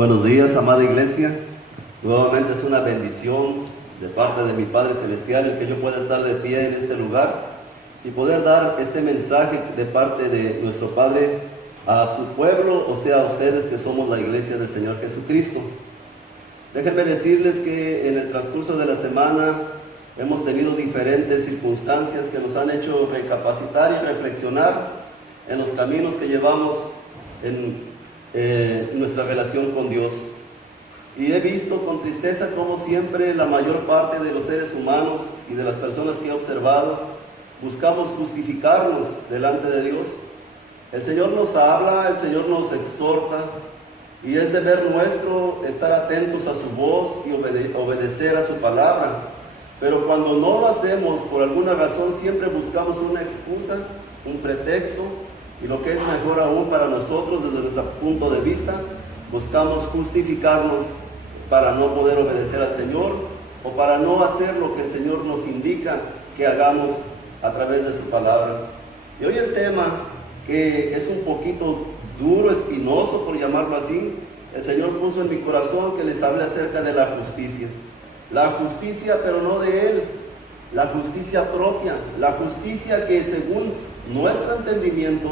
Buenos días, amada iglesia. Nuevamente es una bendición de parte de mi Padre Celestial el que yo pueda estar de pie en este lugar y poder dar este mensaje de parte de nuestro Padre a su pueblo, o sea, a ustedes que somos la iglesia del Señor Jesucristo. Déjenme decirles que en el transcurso de la semana hemos tenido diferentes circunstancias que nos han hecho recapacitar y reflexionar en los caminos que llevamos en nuestra relación con Dios. Y he visto con tristeza como siempre la mayor parte de los seres humanos y de las personas que he observado buscamos justificarnos delante de Dios. El Señor nos habla, el Señor nos exhorta, y es deber nuestro estar atentos a su voz y obedecer a su palabra. Pero cuando no lo hacemos, por alguna razón, siempre buscamos una excusa, un pretexto, y lo que es mejor aún para nosotros desde nuestro punto de vista, buscamos justificarnos para no poder obedecer al Señor o para no hacer lo que el Señor nos indica que hagamos a través de su palabra. Y hoy el tema, que es un poquito duro, espinoso por llamarlo así, el Señor puso en mi corazón que les hable acerca de la justicia. La justicia, pero no de Él, la justicia propia, la justicia que según nuestro entendimiento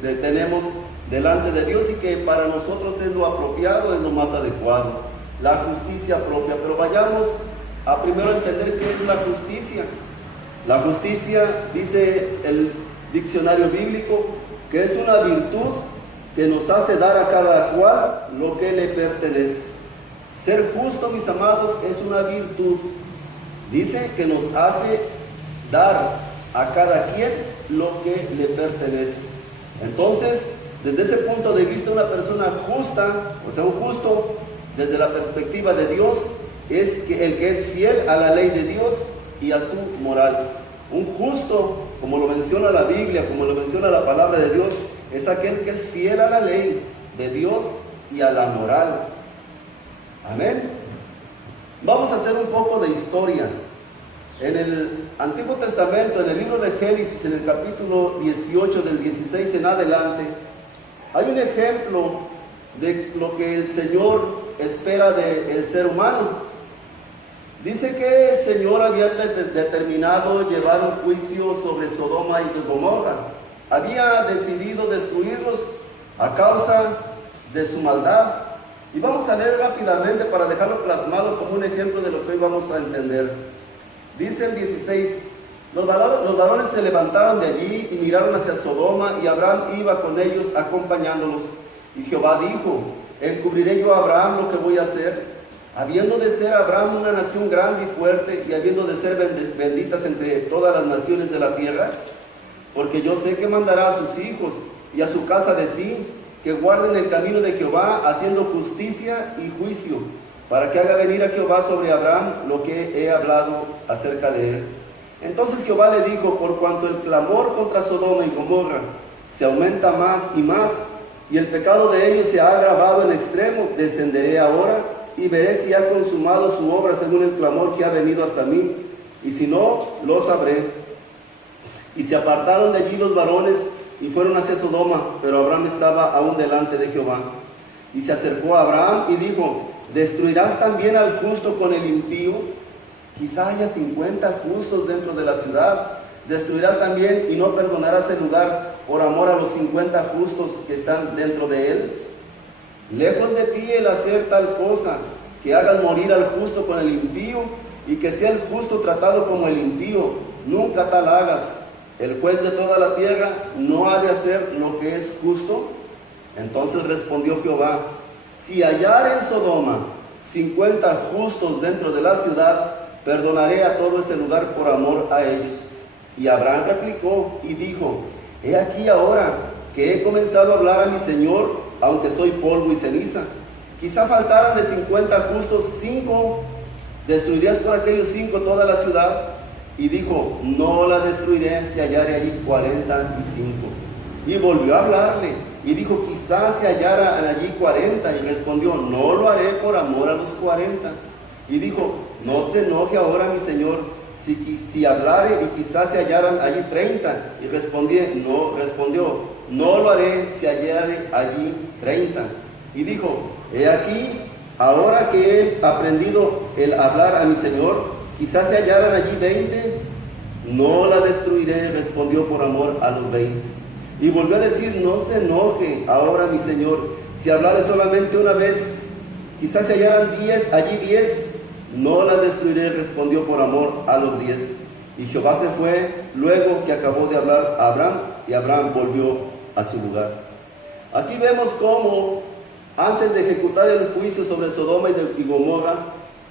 tenemos delante de Dios y que para nosotros es lo apropiado, es lo más adecuado, la justicia propia. Pero vayamos a primero entender qué es la justicia. La justicia, dice el diccionario bíblico, que es una virtud que nos hace dar a cada cual lo que le pertenece. Ser justo, mis amados, es una virtud. Dice que nos hace dar a cada quien lo que le pertenece. Entonces, desde ese punto de vista, una persona justa, o sea, un justo, desde la perspectiva de Dios, es el que es fiel a la ley de Dios y a su moral. Un justo, como lo menciona la Biblia, como lo menciona la palabra de Dios, es aquel que es fiel a la ley de Dios y a la moral. Amén. Vamos a hacer un poco de historia. En el Antiguo Testamento, en el libro de Génesis, en el capítulo 18, del 16 en adelante, hay un ejemplo de lo que el Señor espera del ser humano. Dice que el Señor había determinado llevar un juicio sobre Sodoma y Gomorra. Había decidido destruirlos a causa de su maldad. Y vamos a leer rápidamente para dejarlo plasmado como un ejemplo de lo que hoy vamos a entender. Dice el 16, los varones se levantaron de allí y miraron hacia Sodoma, y Abraham iba con ellos acompañándolos. Y Jehová dijo, ¿encubriré yo a Abraham lo que voy a hacer? Habiendo de ser Abraham una nación grande y fuerte, y habiendo de ser benditas entre todas las naciones de la tierra, porque yo sé que mandará a sus hijos y a su casa de sí, que guarden el camino de Jehová, haciendo justicia y juicio, para que haga venir a Jehová sobre Abraham lo que he hablado acerca de él. Entonces Jehová le dijo, por cuanto el clamor contra Sodoma y Gomorra se aumenta más y más, y el pecado de ellos se ha agravado en extremo, descenderé ahora y veré si ha consumado su obra según el clamor que ha venido hasta mí, y si no, lo sabré. Y se apartaron de allí los varones y fueron hacia Sodoma, pero Abraham estaba aún delante de Jehová. Y se acercó a Abraham y dijo, ¿destruirás también al justo con el impío? Quizá haya 50 justos dentro de la ciudad. ¿Destruirás también y no perdonarás el lugar por amor a los 50 justos que están dentro de él? Lejos de ti el hacer tal cosa, que hagas morir al justo con el impío, y que sea el justo tratado como el impío. Nunca tal hagas. El juez de toda la tierra no ha de hacer lo que es justo. Entonces respondió Jehová, si hallar en Sodoma 50 justos dentro de la ciudad, perdonaré a todo ese lugar por amor a ellos. Y Abraham replicó y dijo, he aquí ahora que he comenzado a hablar a mi Señor, aunque soy polvo y ceniza. Quizá faltaran de 50 justos 5, ¿destruirías por aquellos 5 toda la ciudad? Y dijo, no la destruiré si hallare allí 45. Y volvió a hablarle, y dijo, quizás se hallaran allí 40. Y respondió, no lo haré por amor a los 40. Y dijo, no se enoje ahora mi Señor, si hablare y quizás se hallaran allí 30. Y respondió, no lo haré si hallare allí 30. Y dijo, he aquí, ahora que he aprendido el hablar a mi señor, quizás se hallaran allí 20. No la destruiré, respondió por amor a los 20. Y volvió a decir, no se enoje ahora mi señor, si hablare solamente una vez, quizás se hallaran 10, allí 10. No la destruiré, respondió por amor a los 10. Y Jehová se fue luego que acabó de hablar a Abraham, y Abraham volvió a su lugar. Aquí vemos cómo antes de ejecutar el juicio sobre Sodoma y Gomorra,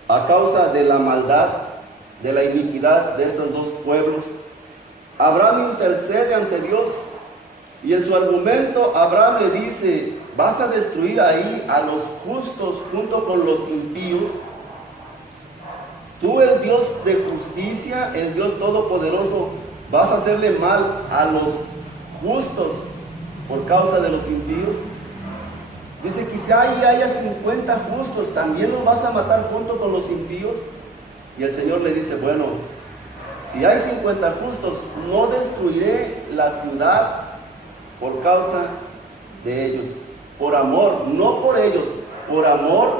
a causa de la maldad, de la iniquidad de esos dos pueblos, Abraham intercede ante Dios, y en su argumento Abraham le dice, vas a destruir ahí a los justos junto con los impíos. Tú, el Dios de justicia, el Dios todopoderoso, vas a hacerle mal a los justos por causa de los impíos. Dice, quizá ahí haya 50 justos, ¿también los vas a matar junto con los impíos? Y el Señor le dice, bueno, si hay 50 justos, no destruiré la ciudad por causa de ellos, por amor, no por ellos, por amor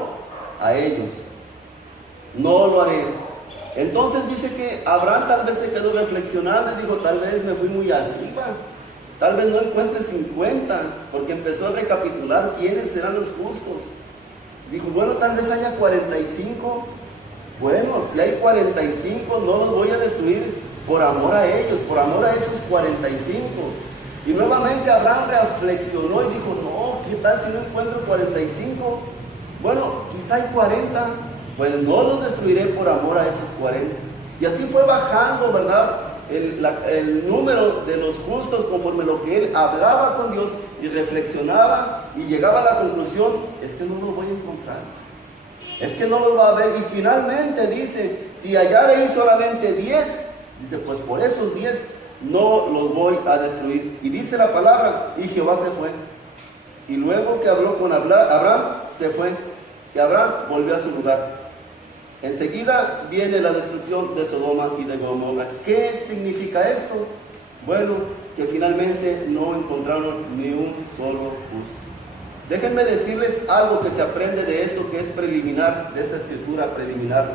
a ellos. No lo haré. Entonces dice que Abraham tal vez se quedó reflexionando y dijo, tal vez me fui muy arriba, tal vez no encuentre 50, porque empezó a recapitular quiénes serán los justos. Dijo, bueno, tal vez haya 45. Bueno, si hay 45, no los voy a destruir por amor a ellos, por amor a esos 45. Y nuevamente Abraham reflexionó y dijo, no, ¿qué tal si no encuentro 45? Bueno, quizá hay 40, pues no los destruiré por amor a esos 40. Y así fue bajando, ¿verdad?, el número de los justos conforme lo que él hablaba con Dios y reflexionaba y llegaba a la conclusión, es que no los voy a encontrar, es que no los va a ver. Y finalmente dice, si hallare solamente 10, dice, pues por esos 10 no los voy a destruir. Y dice la palabra, y Jehová se fue. Y luego que habló con Abraham, se fue, y Abraham volvió a su lugar. Enseguida viene la destrucción de Sodoma y de Gomorra. ¿Qué significa esto? Bueno, que finalmente no encontraron ni un solo justo. Déjenme decirles algo que se aprende de esto, que es preliminar, de esta escritura preliminar,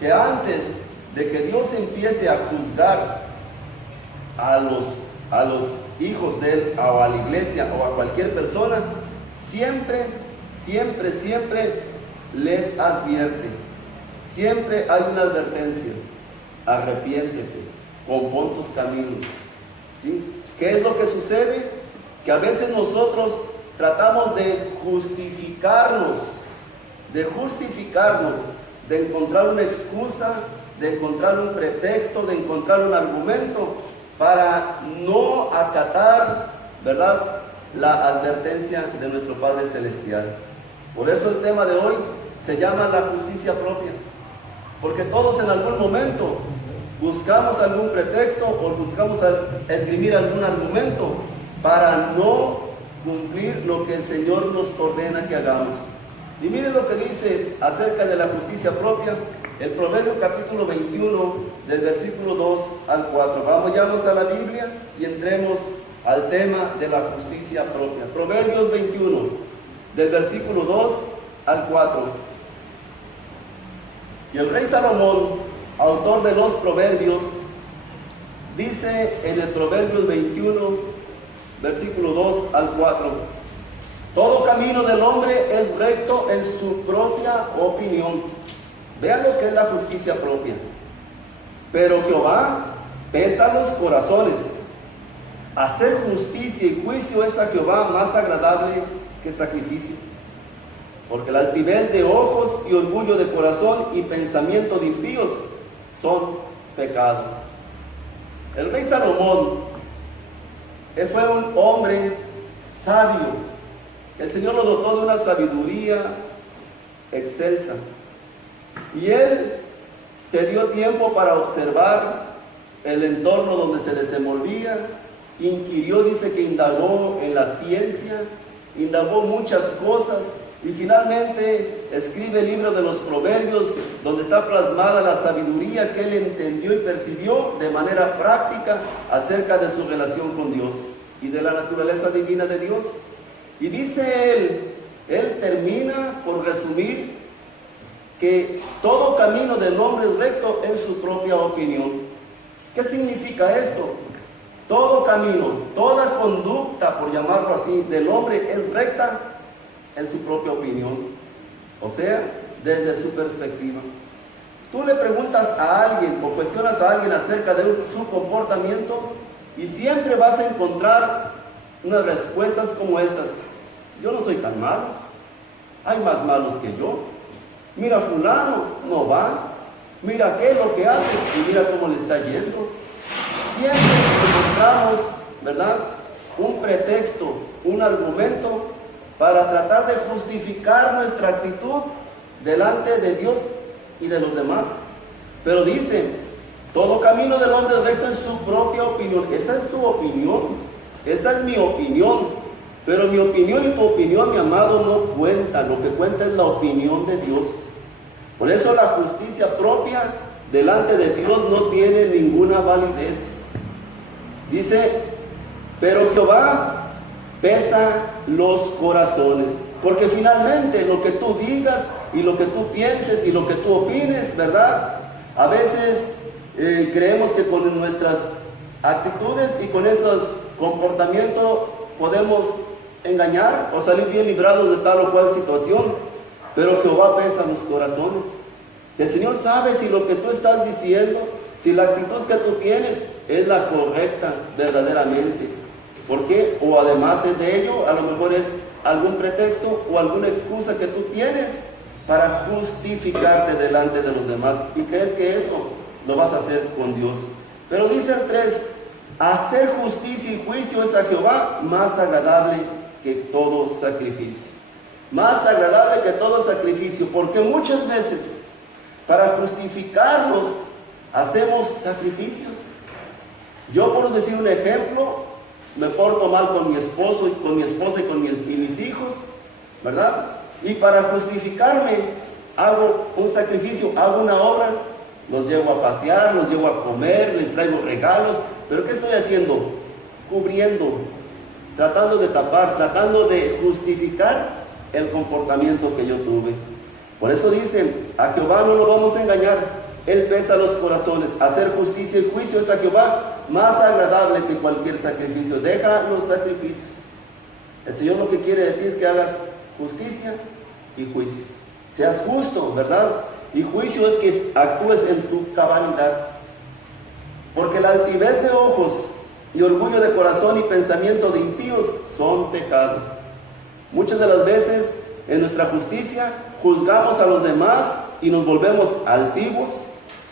que antes de que Dios empiece a juzgar a los hijos de Él, o a la iglesia, o a cualquier persona, siempre les advierte. Siempre hay una advertencia: arrepiéntete, compón tus caminos. ¿Sí? ¿Qué es lo que sucede? Que a veces nosotros tratamos de justificarnos, de encontrar una excusa, de encontrar un pretexto, de encontrar un argumento para no acatar, ¿verdad?, la advertencia de nuestro Padre Celestial. Por eso el tema de hoy se llama la justicia propia. Porque todos en algún momento buscamos algún pretexto o buscamos esgrimir algún argumento para no cumplir lo que el Señor nos ordena que hagamos. Y miren lo que dice acerca de la justicia propia el Proverbio capítulo 21 del versículo 2 al 4. Vamos a la Biblia y entremos al tema de la justicia propia. Proverbios 21 del versículo 2 al 4. Y el rey Salomón, autor de los proverbios, dice en el Proverbios 21, versículo 2 al 4, todo camino del hombre es recto en su propia opinión. Vean lo que es la justicia propia. Pero Jehová pesa los corazones. Hacer justicia y juicio es a Jehová más agradable que sacrificio. Porque la altivez de ojos y orgullo de corazón y pensamiento de impíos son pecado. El rey Salomón fue un hombre sabio. El Señor lo dotó de una sabiduría excelsa. Y él se dio tiempo para observar el entorno donde se desenvolvía. Inquirió, dice que indagó en la ciencia, indagó muchas cosas. Y finalmente escribe el libro de los Proverbios, donde está plasmada la sabiduría que él entendió y percibió de manera práctica acerca de su relación con Dios y de la naturaleza divina de Dios. Y dice él por resumir, que todo camino del hombre es recto en su propia opinión. ¿Qué significa esto? Todo camino, toda conducta, por llamarlo así, del hombre es recta en su propia opinión. O sea, desde su perspectiva. Tú le preguntas a alguien o cuestionas a alguien acerca de su comportamiento y siempre vas a encontrar unas respuestas como estas. Yo no soy tan malo, hay más malos que yo. Mira, fulano no va, mira qué es lo que hace y mira cómo le está yendo. Siempre encontramos, ¿verdad?, un pretexto, un argumento para tratar de justificar nuestra actitud delante de Dios y de los demás. Pero dice, todo camino del hombre es recto en su propia opinión. Esa es tu opinión, esa es mi opinión. Pero mi opinión y tu opinión, mi amado, no cuentan. Lo que cuenta es la opinión de Dios. Por eso la justicia propia delante de Dios no tiene ninguna validez. Dice, pero Jehová pesa los corazones. Porque finalmente lo que tú digas y lo que tú pienses y lo que tú opines, ¿verdad? A veces creemos que con nuestras actitudes y con esos comportamientos podemos engañar o salir bien librados de tal o cual situación. Pero Jehová pesa los corazones. El Señor sabe si lo que tú estás diciendo, si la actitud que tú tienes es la correcta verdaderamente. ¿Por qué? O además de ello, a lo mejor es algún pretexto o alguna excusa que tú tienes para justificarte delante de los demás. Y crees que eso lo vas a hacer con Dios. Pero dice el 3, hacer justicia y juicio es a Jehová más agradable que todo sacrificio. Más agradable que todo sacrificio, porque muchas veces para justificarnos hacemos sacrificios. Yo, por decir un ejemplo, me porto mal con mi esposo y con mi esposa y con mis hijos, ¿verdad? Y para justificarme hago un sacrificio, hago una obra, los llevo a pasear, los llevo a comer, les traigo regalos, pero ¿qué estoy haciendo? Cubriendo, tratando de tapar, tratando de justificar el comportamiento que yo tuve. Por eso dicen, a Jehová no lo vamos a engañar. Él pesa los corazones. Hacer justicia y juicio es a Jehová más agradable que cualquier sacrificio. Deja los sacrificios. El Señor lo que quiere de ti es que hagas justicia y juicio. Seas justo, ¿verdad? Y juicio es que actúes en tu cabalidad. Porque la altivez de ojos y orgullo de corazón y pensamiento de impíos son pecados. Muchas de las veces en nuestra justicia juzgamos a los demás y nos volvemos altivos,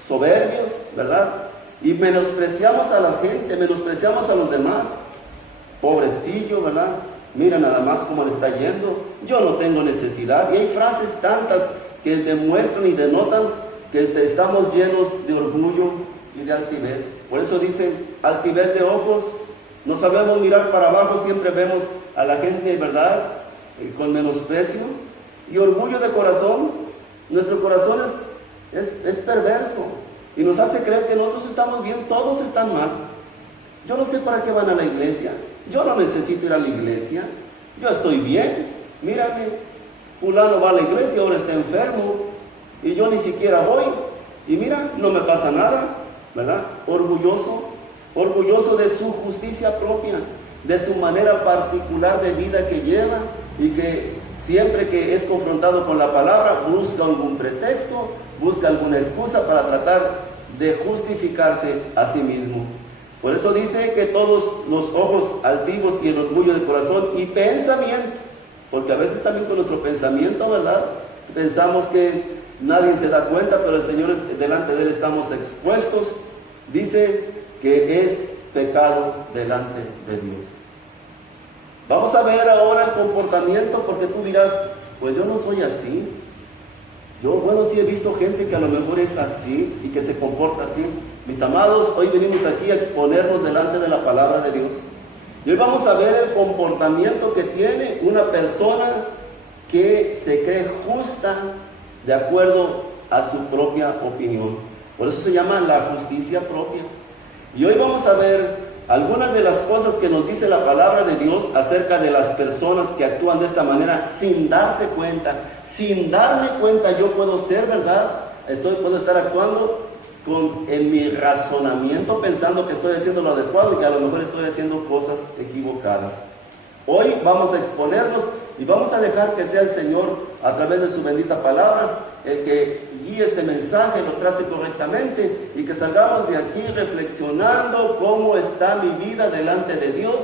soberbios, ¿verdad? Y menospreciamos a la gente, menospreciamos a los demás. Pobrecillo, ¿verdad? Mira nada más cómo le está yendo. Yo no tengo necesidad. Y hay frases tantas que demuestran y denotan que estamos llenos de orgullo y de altivez. Por eso dicen, altivez de ojos. No sabemos mirar para abajo, siempre vemos a la gente, ¿verdad?, con menosprecio. Y orgullo de corazón. Nuestro corazón es perverso y nos hace creer que nosotros estamos bien, todos están mal. Yo no sé para qué van a la iglesia. Yo no necesito ir a la iglesia. Yo estoy bien. Mírame, fulano va a la iglesia, ahora está enfermo y yo ni siquiera voy. Y mira, no me pasa nada, ¿verdad? Orgulloso de su justicia propia, de su manera particular de vida que lleva y que siempre que es confrontado con la palabra busca algún pretexto, busca alguna excusa para tratar de justificarse a sí mismo. Por eso dice que todos los ojos altivos y el orgullo de corazón y pensamiento, porque a veces también con nuestro pensamiento, ¿verdad?, pensamos que nadie se da cuenta, pero el Señor, delante de Él estamos expuestos. Dice que es pecado delante de Dios. Vamos a ver ahora el comportamiento, porque tú dirás, pues yo no soy así. Yo, bueno, sí he visto gente que a lo mejor es así y que se comporta así. Mis amados, hoy venimos aquí a exponernos delante de la palabra de Dios. Y hoy vamos a ver el comportamiento que tiene una persona que se cree justa de acuerdo a su propia opinión. Por eso se llama la justicia propia. Y hoy vamos a ver algunas de las cosas que nos dice la palabra de Dios acerca de las personas que actúan de esta manera sin darse cuenta. Sin darme cuenta yo puedo ser, ¿verdad? Puedo estar actuando en mi razonamiento pensando que estoy haciendo lo adecuado y que a lo mejor estoy haciendo cosas equivocadas. Hoy vamos a exponernos y vamos a dejar que sea el Señor, a través de su bendita palabra, el que guíe este mensaje, lo trace correctamente y que salgamos de aquí reflexionando cómo está mi vida delante de Dios,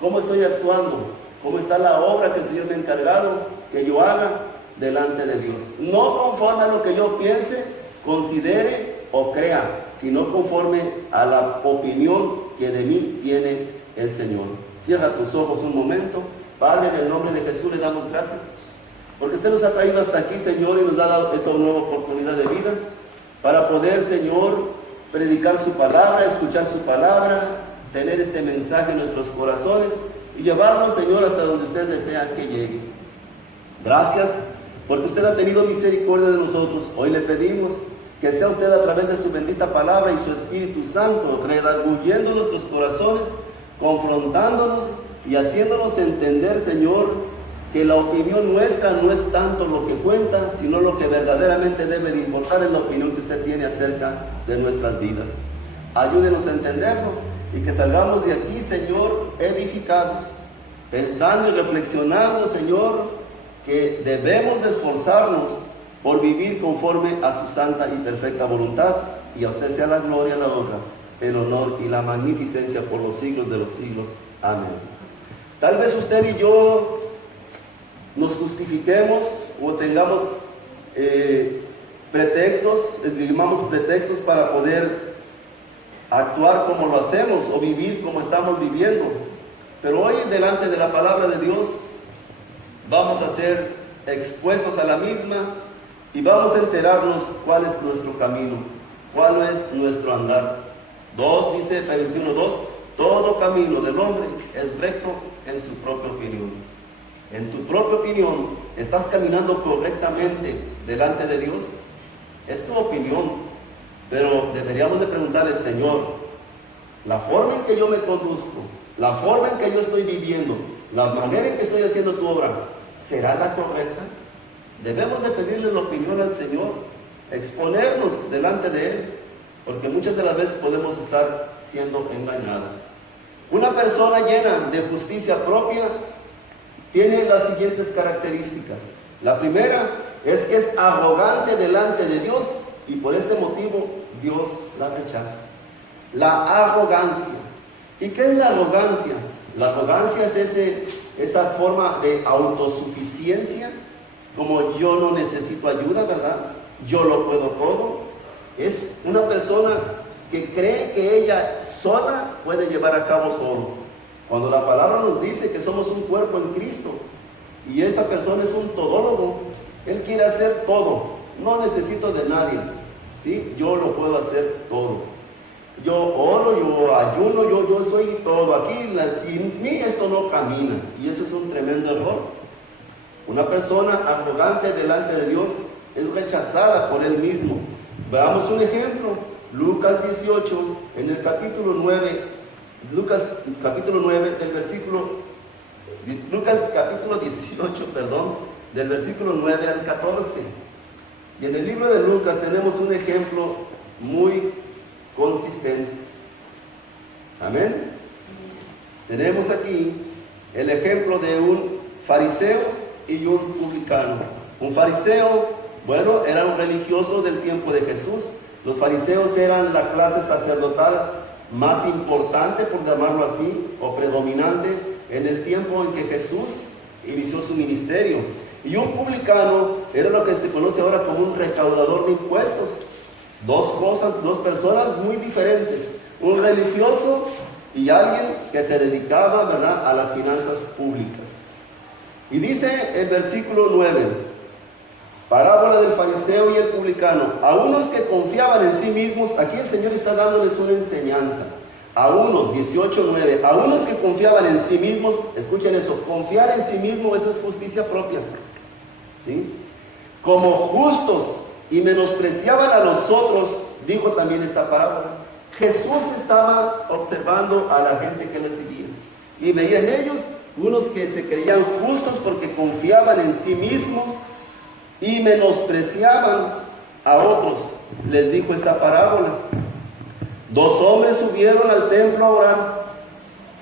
cómo estoy actuando, cómo está la obra que el Señor me ha encargado que yo haga delante de Dios. No conforme a lo que yo piense, considere o crea, sino conforme a la opinión que de mí tiene el Señor. Cierra tus ojos un momento. Padre, en el nombre de Jesús le damos gracias, porque usted nos ha traído hasta aquí, Señor, y nos ha dado esta nueva oportunidad de vida, para poder, Señor, predicar su palabra, escuchar su palabra, tener este mensaje en nuestros corazones, y llevarnos, Señor, hasta donde usted desea que llegue. Gracias, porque usted ha tenido misericordia de nosotros. Hoy le pedimos que sea usted, a través de su bendita palabra y su Espíritu Santo, redarguyendo nuestros corazones, confrontándonos y haciéndonos entender, Señor, que la opinión nuestra no es tanto lo que cuenta, sino lo que verdaderamente debe de importar es la opinión que usted tiene acerca de nuestras vidas. Ayúdenos a entenderlo y que salgamos de aquí, Señor, edificados, pensando y reflexionando, Señor, que debemos de esforzarnos por vivir conforme a su santa y perfecta voluntad, y a usted sea la gloria, la honra, el honor y la magnificencia por los siglos de los siglos. Amén. Tal vez usted y yo nos justifiquemos o tengamos pretextos, esgrimamos pretextos para poder actuar como lo hacemos o vivir como estamos viviendo. Pero hoy, delante de la palabra de Dios, vamos a ser expuestos a la misma y vamos a enterarnos cuál es nuestro camino, cuál es nuestro andar. Dice 21:2, todo camino del hombre es recto en su propia opinión. En tu propia opinión, ¿estás caminando correctamente delante de Dios? Es tu opinión, pero deberíamos de preguntarle: Señor, la forma en que yo me conduzco, la forma en que yo estoy viviendo, la manera en que estoy haciendo tu obra, ¿será la correcta? Debemos de pedirle la opinión al Señor, exponernos delante de Él, porque muchas de las veces podemos estar siendo engañados. Una persona llena de justicia propia tiene las siguientes características. La primera es que es arrogante delante de Dios y por este motivo Dios la rechaza. La arrogancia. ¿Y qué es la arrogancia? La arrogancia es esa forma de autosuficiencia, como yo no necesito ayuda, ¿verdad? Yo lo puedo todo. Es una persona que cree que ella sola puede llevar a cabo todo, cuando la palabra nos dice que somos un cuerpo en Cristo, y esa persona es un todólogo. Él quiere hacer todo, no necesito de nadie, ¿sí? Yo lo puedo hacer todo. Yo oro, yo ayuno, yo soy todo. Aquí, sin mí esto no camina, y eso es un tremendo error. Una persona arrogante delante de Dios es rechazada por Él mismo. Veamos un ejemplo. Lucas 18, en el capítulo 9, Lucas capítulo 18, del versículo 9 al 14. Y en el libro de Lucas tenemos un ejemplo muy consistente. Amén. Tenemos aquí el ejemplo de un fariseo y un publicano. Un fariseo, bueno, era un religioso del tiempo de Jesús. Los fariseos eran la clase sacerdotal más importante, por llamarlo así, o predominante, en el tiempo en que Jesús inició su ministerio. Y un publicano era lo que se conoce ahora como un recaudador de impuestos. Dos personas muy diferentes. Un religioso y alguien que se dedicaba, ¿verdad?, a las finanzas públicas. Y dice el versículo 9, parábola del fariseo y el publicano. A unos que confiaban en sí mismos, aquí el Señor está dándoles una enseñanza. A unos, 18:9, a unos que confiaban en sí mismos, escuchen eso, confiar en sí mismo, eso es justicia propia, ¿sí? Como justos y menospreciaban a los otros, dijo también esta parábola. Jesús estaba observando a la gente que le seguía y veía en ellos unos que se creían justos porque confiaban en sí mismos y menospreciaban a otros. Les dijo esta parábola: 2 hombres subieron al templo a orar.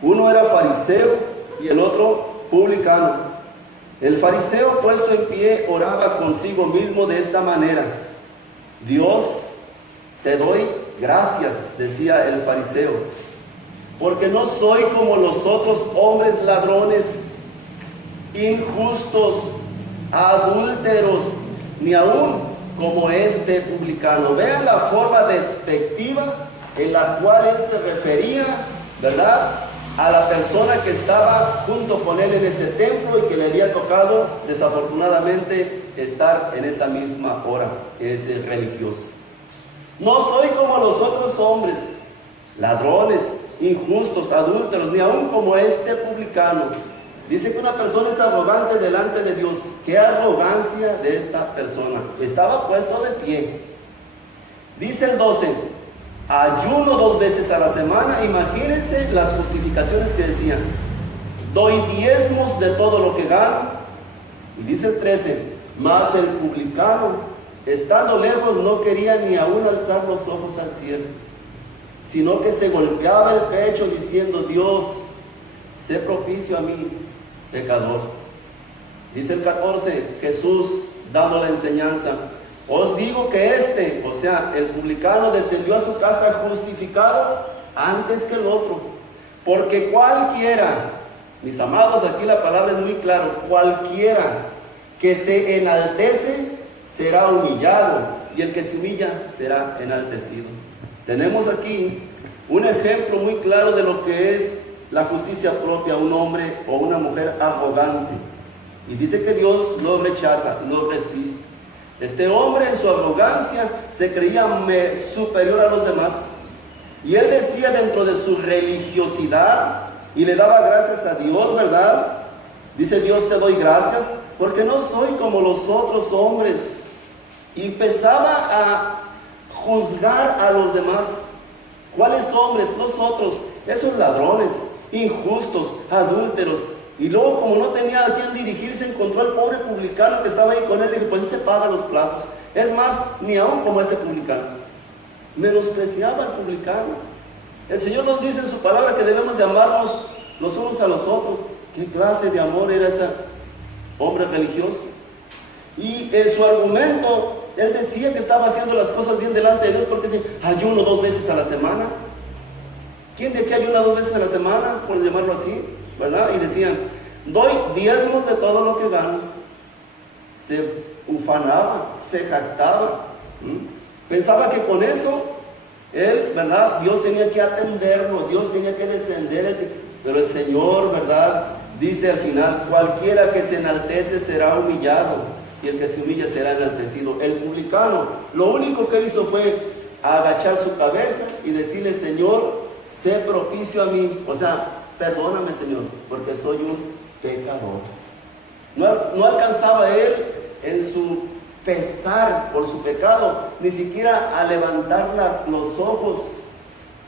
Uno era fariseo y el otro publicano. El fariseo, puesto en pie, oraba consigo mismo de esta manera: Dios, te doy gracias, decía el fariseo, porque no soy como los otros hombres ladrones, injustos, adúlteros, ni aún como este publicano. Vean la forma despectiva en la cual él se refería, ¿verdad?, a la persona que estaba junto con él en ese templo y que le había tocado desafortunadamente estar en esa misma hora, ese religioso. No soy como los otros hombres, ladrones, injustos, adúlteros, ni aún como este publicano. Dice que una persona es arrogante delante de Dios. ¡Qué arrogancia de esta persona! Estaba puesto de pie. Dice el 12: ayuno 2 veces a la semana. Imagínense las justificaciones que decían: doy diezmos de todo lo que gano. Y dice el 13: mas el publicano, estando lejos, no quería ni aún alzar los ojos al cielo, sino que se golpeaba el pecho diciendo: Dios, sé propicio a mí, pecador. Dice el 14, Jesús dando la enseñanza: os digo que o sea, el publicano, descendió a su casa justificado antes que el otro. Porque cualquiera, mis amados, aquí la palabra es muy clara, cualquiera que se enaltece será humillado, y el que se humilla será enaltecido. Tenemos aquí un ejemplo muy claro de lo que es la justicia propia, un hombre o una mujer arrogante. Y dice que Dios lo rechaza, lo resiste. Este hombre en su arrogancia se creía superior a los demás. Y él decía dentro de su religiosidad, y le daba gracias a Dios, ¿verdad? Dice: Dios, te doy gracias porque no soy como los otros hombres. Y empezaba a juzgar a los demás. ¿Cuáles hombres? Los otros, esos ladrones, injustos, adúlteros. Y luego, como no tenía a quién dirigirse, encontró al pobre publicano que estaba ahí con él y dijo: pues este paga los platos. Es más, ni aún como este publicano. Menospreciaba al publicano. El Señor nos dice en su palabra que debemos de amarnos los unos a los otros. ¿Qué clase de amor era ese hombre religioso? Y en su argumento, él decía que estaba haciendo las cosas bien delante de Dios, porque dice: ayuno 2 veces a la semana. ¿Quién de aquí ayuna 2 veces a la semana, por llamarlo así, verdad? Y decían: doy diezmos de todo lo que gano. Se ufanaba, se jactaba. Pensaba que con eso él, ¿verdad?, Dios tenía que atenderlo, Dios tenía que descender. Pero el Señor, ¿verdad?, dice al final: cualquiera que se enaltece será humillado, y el que se humilla será enaltecido. El publicano lo único que hizo fue agachar su cabeza y decirle: Señor, sé propicio a mí. O sea, perdóname, Señor, porque soy un pecador. No alcanzaba él en su pesar por su pecado ni siquiera a levantar los ojos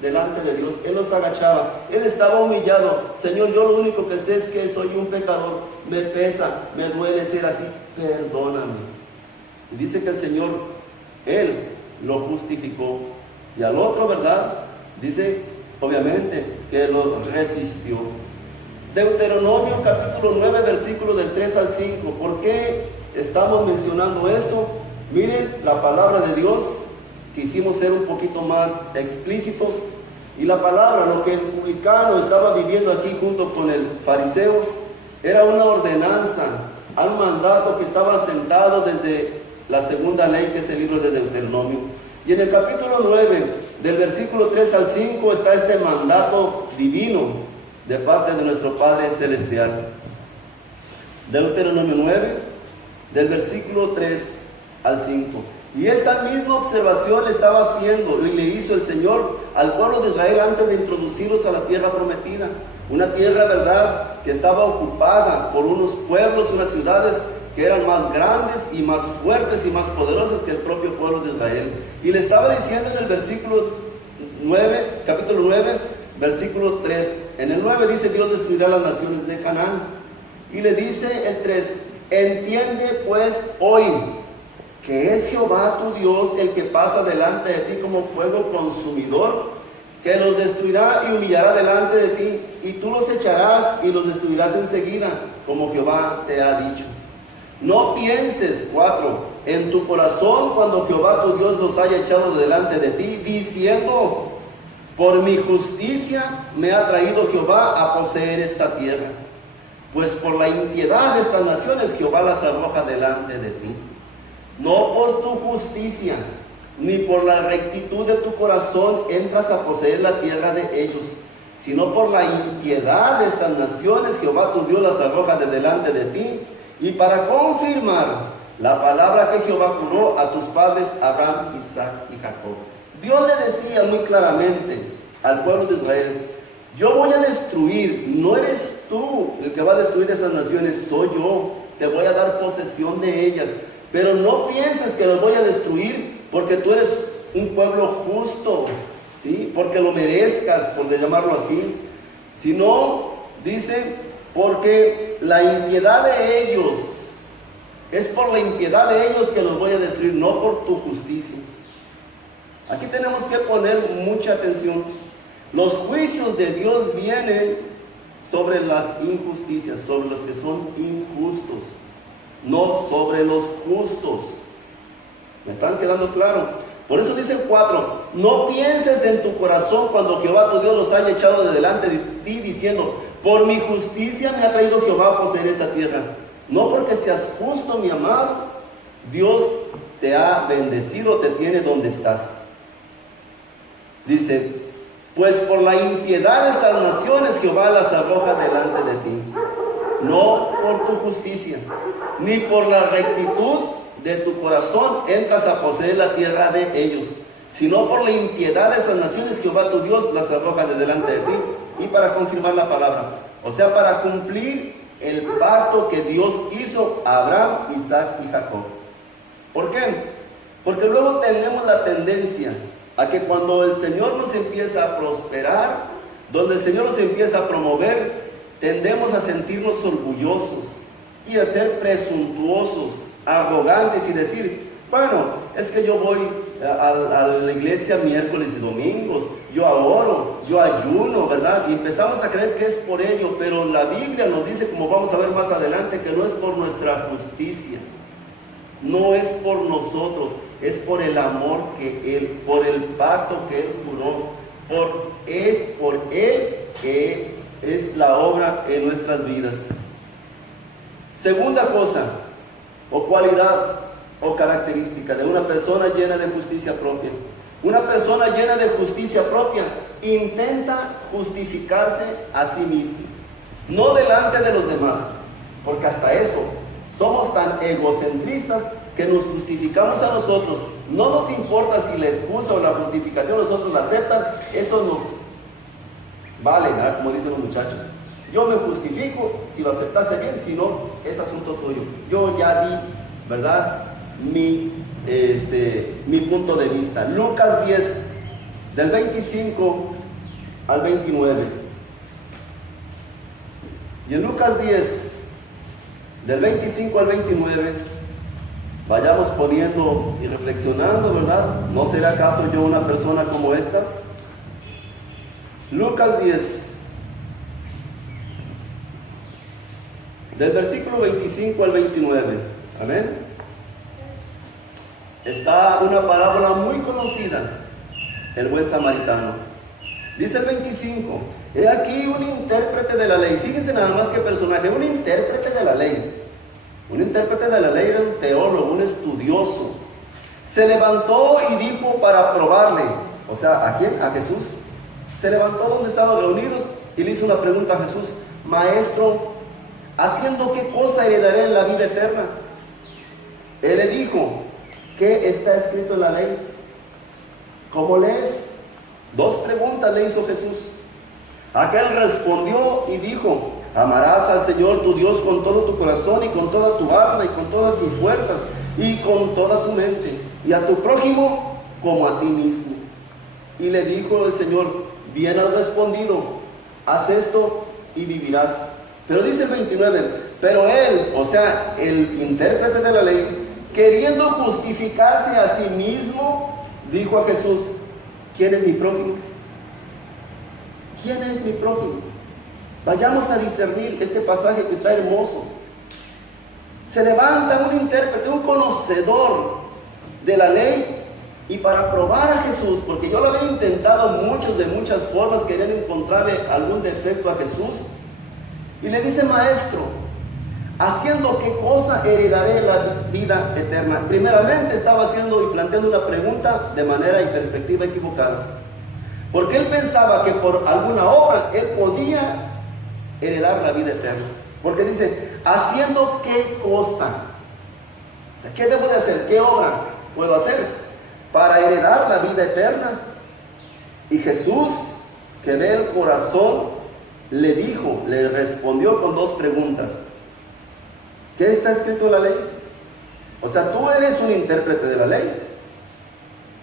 delante de Dios. Él los agachaba, él estaba humillado. Señor, yo lo único que sé es que soy un pecador, me pesa, me duele ser así, perdóname. Y dice que el Señor, él lo justificó. Y al otro, ¿verdad?, dice obviamente que lo resistió. Deuteronomio capítulo 9, versículo del 3 al 5. ¿Por qué estamos mencionando esto? Miren la palabra de Dios. Quisimos ser un poquito más explícitos. Y la palabra, lo que el publicano estaba viviendo aquí junto con el fariseo, era una ordenanza, un mandato que estaba sentado desde la segunda ley, que es el libro de Deuteronomio. Y en el capítulo 9, del versículo 3 al 5, está este mandato divino de parte de nuestro Padre Celestial. Deuteronomio 9, del versículo 3 al 5. Y esta misma observación le estaba haciendo y le hizo el Señor al pueblo de Israel antes de introducirlos a la tierra prometida. Una tierra, ¿verdad?, que estaba ocupada por unos pueblos, unas ciudades que eran más grandes y más fuertes y más poderosas que el propio pueblo de Israel. Y le estaba diciendo en el versículo capítulo 9, versículo 3. En el 9 dice: Dios destruirá las naciones de Canaán. Y le dice el 3: entiende pues hoy que es Jehová tu Dios el que pasa delante de ti como fuego consumidor, que los destruirá y humillará delante de ti, y tú los echarás y los destruirás enseguida, como Jehová te ha dicho. No pienses, 4, en tu corazón cuando Jehová tu Dios los haya echado delante de ti, diciendo: por mi justicia me ha traído Jehová a poseer esta tierra. Pues por la impiedad de estas naciones Jehová las arroja delante de ti. No por tu justicia, ni por la rectitud de tu corazón entras a poseer la tierra de ellos, sino por la impiedad de estas naciones Jehová tu Dios las arroja de delante de ti, y para confirmar la palabra que Jehová juró a tus padres Abraham, Isaac y Jacob. Dios le decía muy claramente al pueblo de Israel: yo voy a destruir, no eres tú el que va a destruir esas naciones, soy yo, te voy a dar posesión de ellas. Pero no pienses que los voy a destruir porque tú eres un pueblo justo, ¿sí? Porque lo merezcas, por llamarlo así. Sino, dice, porque la impiedad de ellos, es por la impiedad de ellos que los voy a destruir, no por tu justicia. Aquí tenemos que poner mucha atención. Los juicios de Dios vienen sobre las injusticias, sobre los que son injustos, no sobre los justos. ¿Me están quedando claro? Por eso dice el 4: no pienses en tu corazón cuando Jehová tu Dios los haya echado de delante de ti, diciendo: por mi justicia me ha traído Jehová a poseer esta tierra. No porque seas justo, mi amado, Dios te ha bendecido, te tiene donde estás. Dice: pues por la impiedad de estas naciones Jehová las arroja delante de ti. No por tu justicia, ni por la rectitud de tu corazón entras a poseer la tierra de ellos, sino por la impiedad de estas naciones Jehová tu Dios las arroja de delante de ti, y para confirmar la palabra, o sea, para cumplir el pacto que Dios hizo a Abraham, Isaac y Jacob. ¿Por qué? Porque luego tenemos la tendencia a que cuando el Señor nos empieza a prosperar, donde el Señor nos empieza a promover, tendemos a sentirnos orgullosos y a ser presuntuosos, arrogantes y decir: bueno, es que yo voy a la iglesia miércoles y domingos, yo oro, yo ayuno, ¿verdad? Y empezamos a creer que es por ello, pero la Biblia nos dice, como vamos a ver más adelante, que no es por nuestra justicia, no es por nosotros, es por el amor que Él, por el pacto que Él juró, es por Él que es la obra en nuestras vidas. Segunda cosa, o cualidad, o característica de una persona llena de justicia propia. Una persona llena de justicia propia intenta justificarse a sí misma, no delante de los demás, porque hasta eso somos tan egocentristas que nos justificamos a nosotros. No nos importa si la excusa o la justificación nosotros la aceptan, eso nos vale, ¿verdad? Como dicen los muchachos. Yo me justifico, si lo aceptaste bien, si no, es asunto tuyo. Yo ya di, ¿verdad?, mi punto de vista. Lucas 10, del 25 al 29. Y en Lucas 10, del 25 al 29, vayamos poniendo y reflexionando, ¿verdad? ¿No será acaso yo una persona como estas? Lucas 10, del versículo 25 al 29. Amén. Está una parábola muy conocida, el buen samaritano. Dice el 25: he aquí un intérprete de la ley. Fíjense nada más qué personaje, un intérprete de la ley. Un intérprete de la ley era un teólogo, un estudioso. Se levantó y dijo para probarle, o sea, ¿a quién? A Jesús. Se levantó donde estaban reunidos y le hizo una pregunta a Jesús: Maestro, ¿haciendo qué cosa heredaré en la vida eterna? Él le dijo: ¿qué está escrito en la ley? ¿Cómo lees? Dos preguntas le hizo Jesús. Aquel respondió y dijo: amarás al Señor tu Dios con todo tu corazón y con toda tu alma y con todas tus fuerzas y con toda tu mente, y a tu prójimo como a ti mismo. Y le dijo el Señor: bien has respondido, haz esto y vivirás. Pero dice el 29, pero él, o sea, el intérprete de la ley, queriendo justificarse a sí mismo, dijo a Jesús: ¿quién es mi prójimo? ¿Quién es mi prójimo? Vayamos a discernir este pasaje que está hermoso. Se levanta un intérprete, un conocedor de la ley, y para probar a Jesús, porque yo lo había intentado muchos de muchas formas, querían encontrarle algún defecto a Jesús, y le dice: maestro, ¿haciendo qué cosa heredaré la vida eterna? Primeramente estaba haciendo y planteando una pregunta de manera y perspectiva equivocadas, porque él pensaba que por alguna obra él podía heredar la vida eterna. Porque dice: ¿haciendo qué cosa? O sea, ¿qué debo de hacer? ¿Qué obra puedo hacer para heredar la vida eterna? Y Jesús, que ve el corazón, le dijo, le respondió con dos preguntas. ¿Qué está escrito en la ley? O sea, tú eres un intérprete de la ley,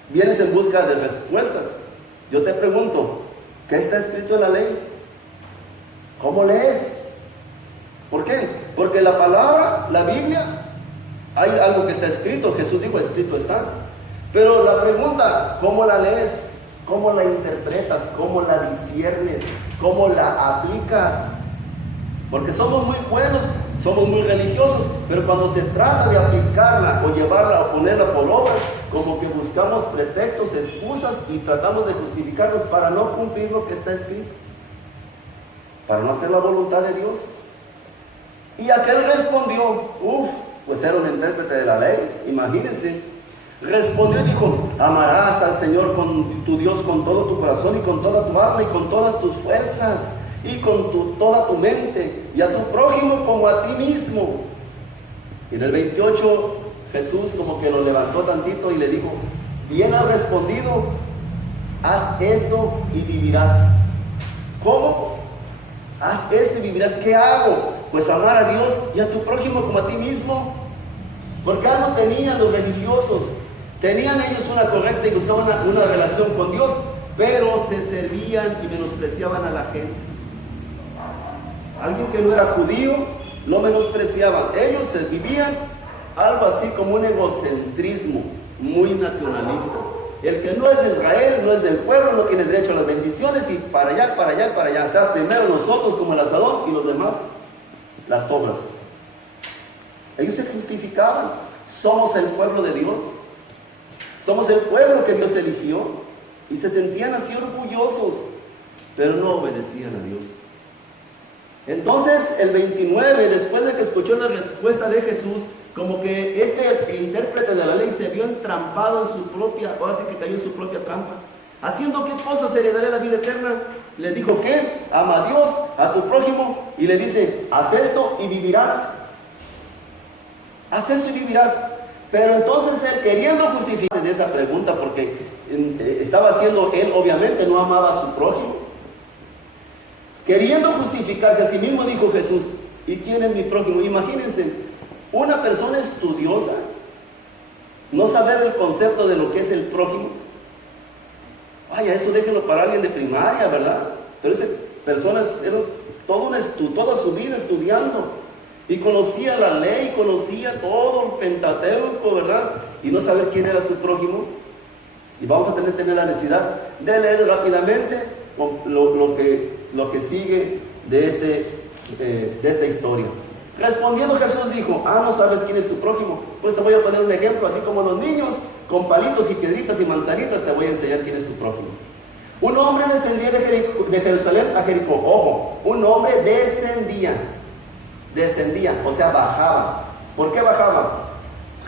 vienes en busca de respuestas. Yo te pregunto, ¿qué está escrito en la ley? ¿Cómo lees? ¿Por qué? Porque la palabra, la Biblia, hay algo que está escrito. Jesús dijo: escrito está. Pero la pregunta: ¿cómo la lees? ¿Cómo la interpretas? ¿Cómo la disciernes? ¿Cómo la aplicas? Porque somos muy buenos, somos muy religiosos, pero cuando se trata de aplicarla o llevarla o ponerla por obra, como que buscamos pretextos, excusas, y tratamos de justificarnos para no cumplir lo que está escrito, para no hacer la voluntad de Dios. Y aquel respondió, pues era un intérprete de la ley, imagínense. Respondió y dijo: amarás al Señor tu Dios con todo tu corazón y con toda tu alma y con todas tus fuerzas y con toda tu mente, y a tu prójimo como a ti mismo. Y en el 28 Jesús como que lo levantó tantito y le dijo: bien has respondido, haz esto y vivirás. ¿Cómo? Haz esto y vivirás. ¿Qué hago? Pues amar a Dios y a tu prójimo como a ti mismo. Porque algo tenían los religiosos. Tenían ellos una correcta y buscaban una relación con Dios, pero se servían y menospreciaban a la gente. Alguien que no era judío lo menospreciaban. Ellos vivían algo así como un egocentrismo muy nacionalista. El que no es de Israel, no es del pueblo, no tiene derecho a las bendiciones, y para allá, para allá, para allá. O sea, primero nosotros como el asadón y los demás las obras. Ellos se justificaban: somos el pueblo de Dios, somos el pueblo que Dios eligió, y se sentían así orgullosos, pero no obedecían a Dios. Entonces el 29, después de que escuchó la respuesta de Jesús, como que este intérprete de la ley se vio entrampado en su propia, ahora sí que cayó en su propia trampa. ¿Haciendo qué cosas heredaré la vida eterna? Le dijo: ¿qué? Ama a Dios, a tu prójimo, y le dice: haz esto y vivirás. Haz esto y vivirás. Pero entonces él, queriendo justificarse de esa pregunta, porque estaba haciendo, él obviamente no amaba a su prójimo, queriendo justificarse a sí mismo, dijo Jesús: ¿y quién es mi prójimo? Imagínense, una persona estudiosa, no saber el concepto de lo que es el prójimo. Vaya, eso déjenlo para alguien de primaria, ¿verdad? Pero esas personas eran toda su vida estudiando, y conocía la ley, conocía todo el Pentateuco, ¿verdad? Y no saber quién era su prójimo. Y vamos a tener la necesidad de leer rápidamente lo que sigue de esta historia. Respondiendo Jesús dijo: ¿no sabes quién es tu prójimo? Pues te voy a poner un ejemplo, así como los niños con palitos y piedritas y manzanitas, te voy a enseñar quién es tu prójimo. Un hombre descendía de Jerusalén a Jericó. Ojo, un hombre descendía, o sea, bajaba. ¿Por qué bajaba?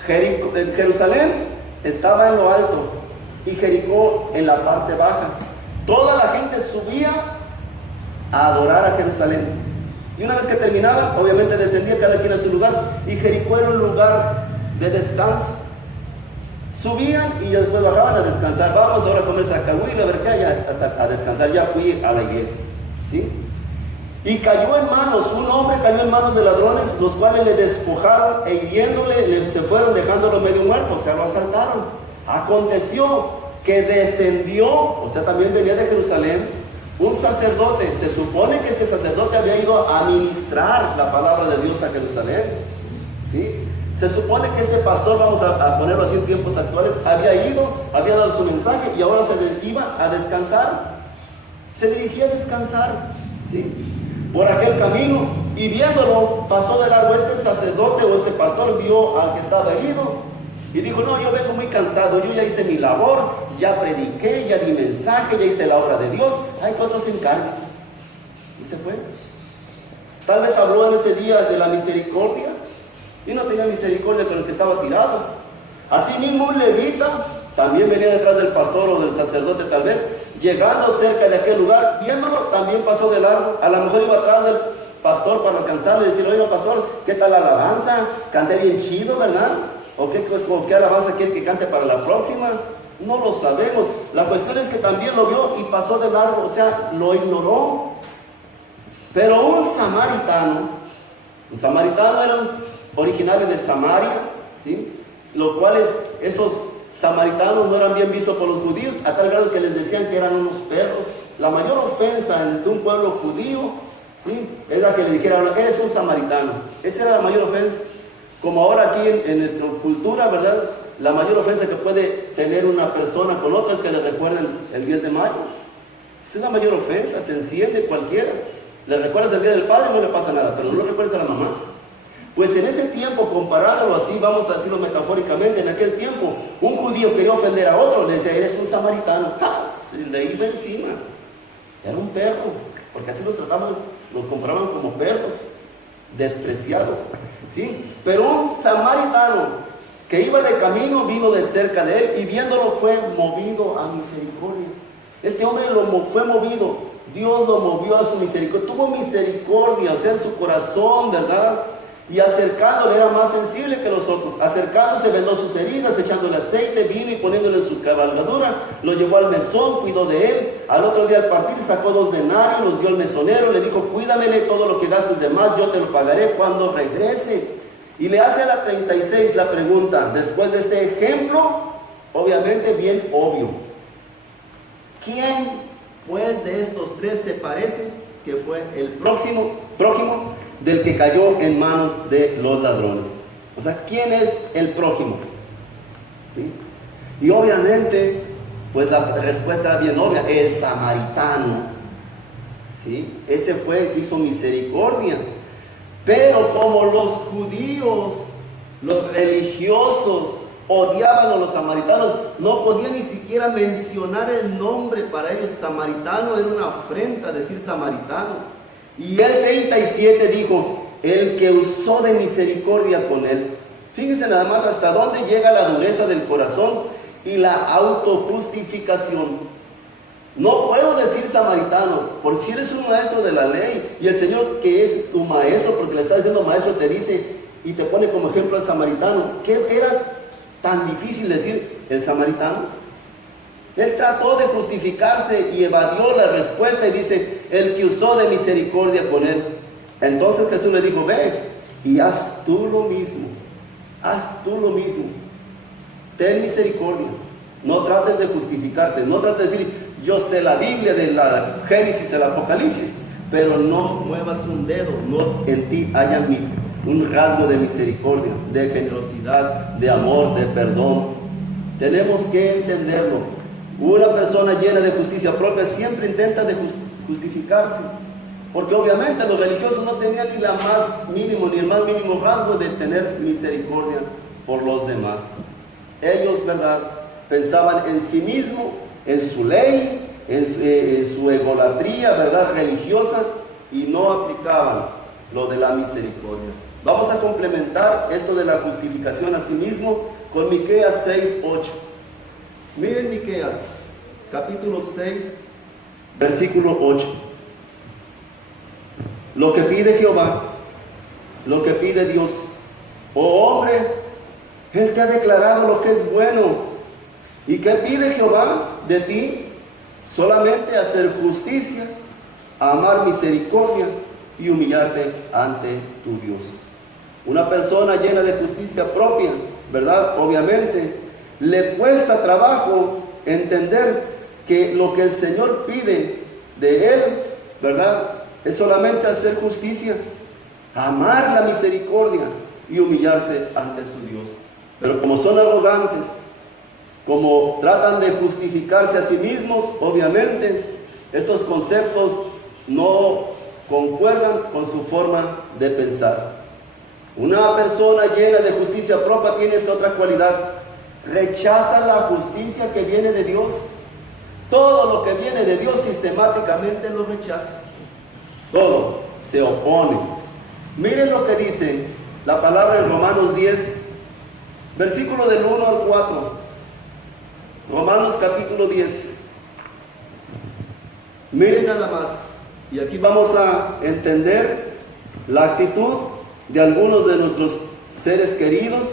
Jerusalén estaba en lo alto y Jericó en la parte baja. Toda la gente subía a adorar a Jerusalén, y una vez que terminaban, obviamente descendía cada quien a su lugar, y Jericó era un lugar de descanso. Subían y después bajaban a descansar. Vamos ahora a comer zacahuil, a ver qué hay, a descansar. Ya fui a la iglesia, ¿sí? Y un hombre cayó en manos de ladrones, los cuales le despojaron e hiriéndole, se fueron dejándolo medio muerto, o sea, lo asaltaron. Aconteció que descendió, o sea, también venía de Jerusalén, un sacerdote. Se supone que este sacerdote había ido a ministrar la palabra de Dios a Jerusalén, ¿sí? Se supone que este pastor, vamos a ponerlo así en tiempos actuales, había ido, había dado su mensaje y ahora se iba a descansar. Se dirigía a descansar, ¿sí? Por aquel camino, y viéndolo, pasó de largo. Este sacerdote o este pastor vio al que estaba herido y dijo: no, yo vengo muy cansado, yo ya hice mi labor, ya prediqué, ya di mensaje, ya hice la obra de Dios, hay que otros se encarguen. Y se fue. Tal vez habló en ese día de la misericordia y no tenía misericordia con el que estaba tirado. Asimismo, un levita también venía detrás del pastor o del sacerdote, tal vez, llegando cerca de aquel lugar, viéndolo, también pasó de largo. A lo mejor iba atrás del pastor para alcanzarle y decirle: oiga, pastor, ¿qué tal la alabanza? Canté bien chido, ¿verdad? ¿O qué alabanza quiere que cante para la próxima? No lo sabemos. La cuestión es que también lo vio y pasó de largo, o sea, lo ignoró. Pero un samaritano eran originarios de Samaria, ¿sí? Lo cual esos samaritanos no eran bien vistos por los judíos, a tal grado que les decían que eran unos perros. La mayor ofensa ante un pueblo judío, ¿sí?, era que le dijeran: eres un samaritano. Esa era la mayor ofensa. Como ahora aquí en nuestra cultura, ¿verdad?, la mayor ofensa que puede tener una persona con otra es que le recuerden el 10 de mayo. Esa es la mayor ofensa, se enciende cualquiera. Le recuerdas el día del padre y no le pasa nada, pero no le recuerdas a la mamá. Pues en ese tiempo, comparándolo así, vamos a decirlo metafóricamente, en aquel tiempo, un judío quería ofender a otro, le decía: eres un samaritano. ¡Ah! Se le iba encima. Era un perro, porque así los trataban, los comparaban como perros, despreciados, ¿sí? Pero un samaritano que iba de camino vino de cerca de él y viéndolo fue movido a misericordia. Este hombre fue movido, Dios lo movió a su misericordia, tuvo misericordia, o sea, en su corazón, ¿verdad? Y acercándole, era más sensible que los otros. Acercándose, vendó sus heridas, echándole aceite, vino y poniéndole en su cabalgadura, lo llevó al mesón, cuidó de él. Al otro día, al partir, sacó 2 denarios, los dio al mesonero, le dijo: cuídamele, todo lo que gastes de más, yo te lo pagaré cuando regrese. Y le hace a la 36 la pregunta, después de este ejemplo, obviamente bien obvio: ¿quién, pues, de estos 3 te parece que fue el próximo del que cayó en manos de los ladrones? O sea, ¿quién es el prójimo? ¿Sí? Y obviamente, pues la respuesta era bien obvia: el samaritano. ¿Sí? Ese fue el que hizo misericordia. Pero como los judíos, los religiosos, odiaban a los samaritanos, no podían ni siquiera mencionar el nombre. Para ellos samaritano era una afrenta decir samaritano. Y el 37 dijo: el que usó de misericordia con él. Fíjense nada más hasta dónde llega la dureza del corazón y la autojustificación. No puedo decir samaritano, porque si eres un maestro de la ley y el Señor, que es tu maestro, porque le está diciendo maestro, te dice y te pone como ejemplo al samaritano. ¿Qué era tan difícil decir el samaritano? Él trató de justificarse y evadió la respuesta y dice: el que usó de misericordia con él. Entonces Jesús le dijo: ve y haz tú lo mismo. Haz tú lo mismo. Ten misericordia. No trates de justificarte. No trates de decir: yo sé la Biblia, de la Génesis, del Apocalipsis, pero no muevas un dedo. No en ti haya un rasgo de misericordia, de generosidad, de amor, de perdón. Tenemos que entenderlo. Una persona llena de justicia propia siempre intenta de justificarse, porque obviamente los religiosos no tenían ni el más mínimo rasgo de tener misericordia por los demás. Ellos, ¿verdad?, pensaban en sí mismos, en su ley, en su egolatría, ¿verdad?, religiosa, y no aplicaban lo de la misericordia. Vamos a complementar esto de la justificación a sí mismo con Miqueas 6:8. Miren Miqueas, capítulo 6, versículo 8. Lo que pide Jehová, lo que pide Dios: oh hombre, Él te ha declarado lo que es bueno. ¿Y qué pide Jehová de ti? Solamente hacer justicia, amar misericordia y humillarte ante tu Dios. Una persona llena de justicia propia, ¿verdad?, obviamente, le cuesta trabajo entender que lo que el Señor pide de Él, ¿verdad?, es solamente hacer justicia, amar la misericordia y humillarse ante su Dios. Pero como son arrogantes, como tratan de justificarse a sí mismos, obviamente estos conceptos no concuerdan con su forma de pensar. Una persona llena de justicia propia tiene esta otra cualidad: rechaza la justicia que viene de Dios. Todo lo que viene de Dios sistemáticamente lo rechaza. Todo se opone. Miren lo que dice la palabra en Romanos 10, versículo del 1 al 4. Romanos capítulo 10. Miren nada más. Y aquí vamos a entender la actitud de algunos de nuestros seres queridos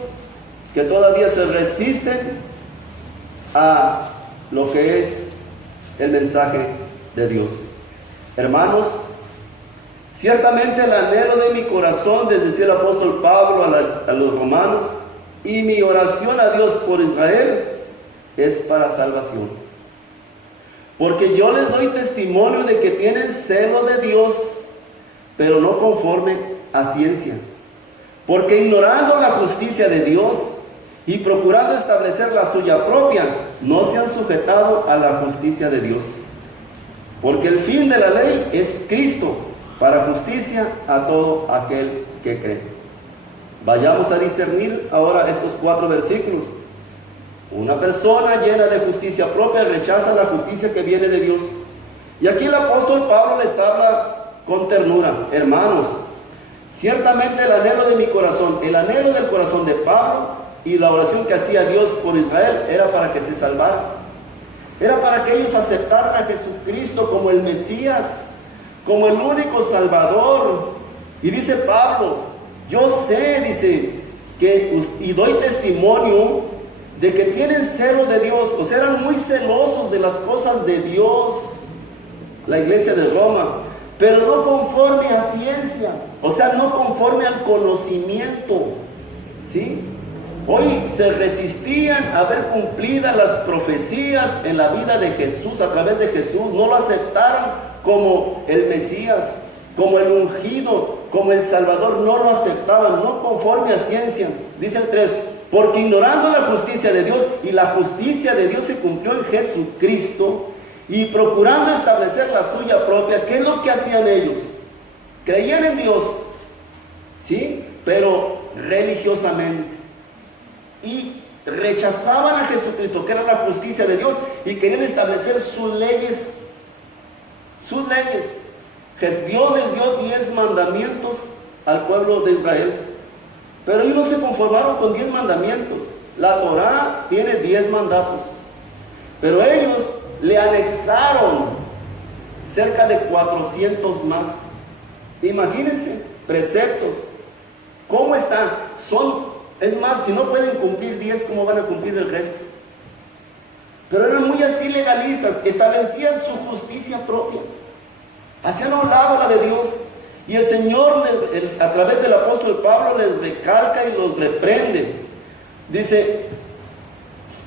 que todavía se resisten a lo que es el mensaje de Dios. Hermanos, ciertamente el anhelo de mi corazón, les decía el apóstol Pablo a los romanos, y mi oración a Dios por Israel es para salvación. Porque yo les doy testimonio de que tienen celo de Dios, pero no conforme a ciencia. Porque ignorando la justicia de Dios y procurando establecer la suya propia, no se han sujetado a la justicia de Dios. Porque el fin de la ley es Cristo, para justicia a todo aquel que cree. Vayamos a discernir ahora estos 4 versículos. Una persona llena de justicia propia rechaza la justicia que viene de Dios. Y aquí el apóstol Pablo les habla con ternura. Hermanos, ciertamente el anhelo de mi corazón, el anhelo del corazón de Pablo y la oración que hacía Dios por Israel era para que se salvaran. Era para que ellos aceptaran a Jesucristo como el Mesías, como el único Salvador. Y dice Pablo, yo sé, dice, y doy testimonio de que tienen celo de Dios. O sea, eran muy celosos de las cosas de Dios, la iglesia de Roma, pero no conforme a ciencia, o sea, no conforme al conocimiento, ¿sí? Hoy se resistían a ver cumplidas las profecías en la vida de Jesús, a través de Jesús. No lo aceptaron como el Mesías, como el ungido, como el Salvador. No lo aceptaban, no conforme a ciencia. Dice el 3, porque ignorando la justicia de Dios, y la justicia de Dios se cumplió en Jesucristo, y procurando establecer la suya propia. ¿Qué es lo que hacían ellos? Creían en Dios, ¿sí? Pero religiosamente. Y rechazaban a Jesucristo, que era la justicia de Dios, y querían establecer sus leyes. Sus leyes. Dios les dio 10 mandamientos al pueblo de Israel. Pero ellos no se conformaron con 10 mandamientos. La Torá tiene 10 mandatos. Pero ellos le anexaron cerca de 400 más. Imagínense, preceptos. ¿Cómo están? Es más, si no pueden cumplir 10, ¿cómo van a cumplir el resto? Pero eran muy así legalistas, establecían su justicia propia, hacían a un lado la de Dios. Y el Señor, a través del apóstol Pablo, les recalca y los reprende. Dice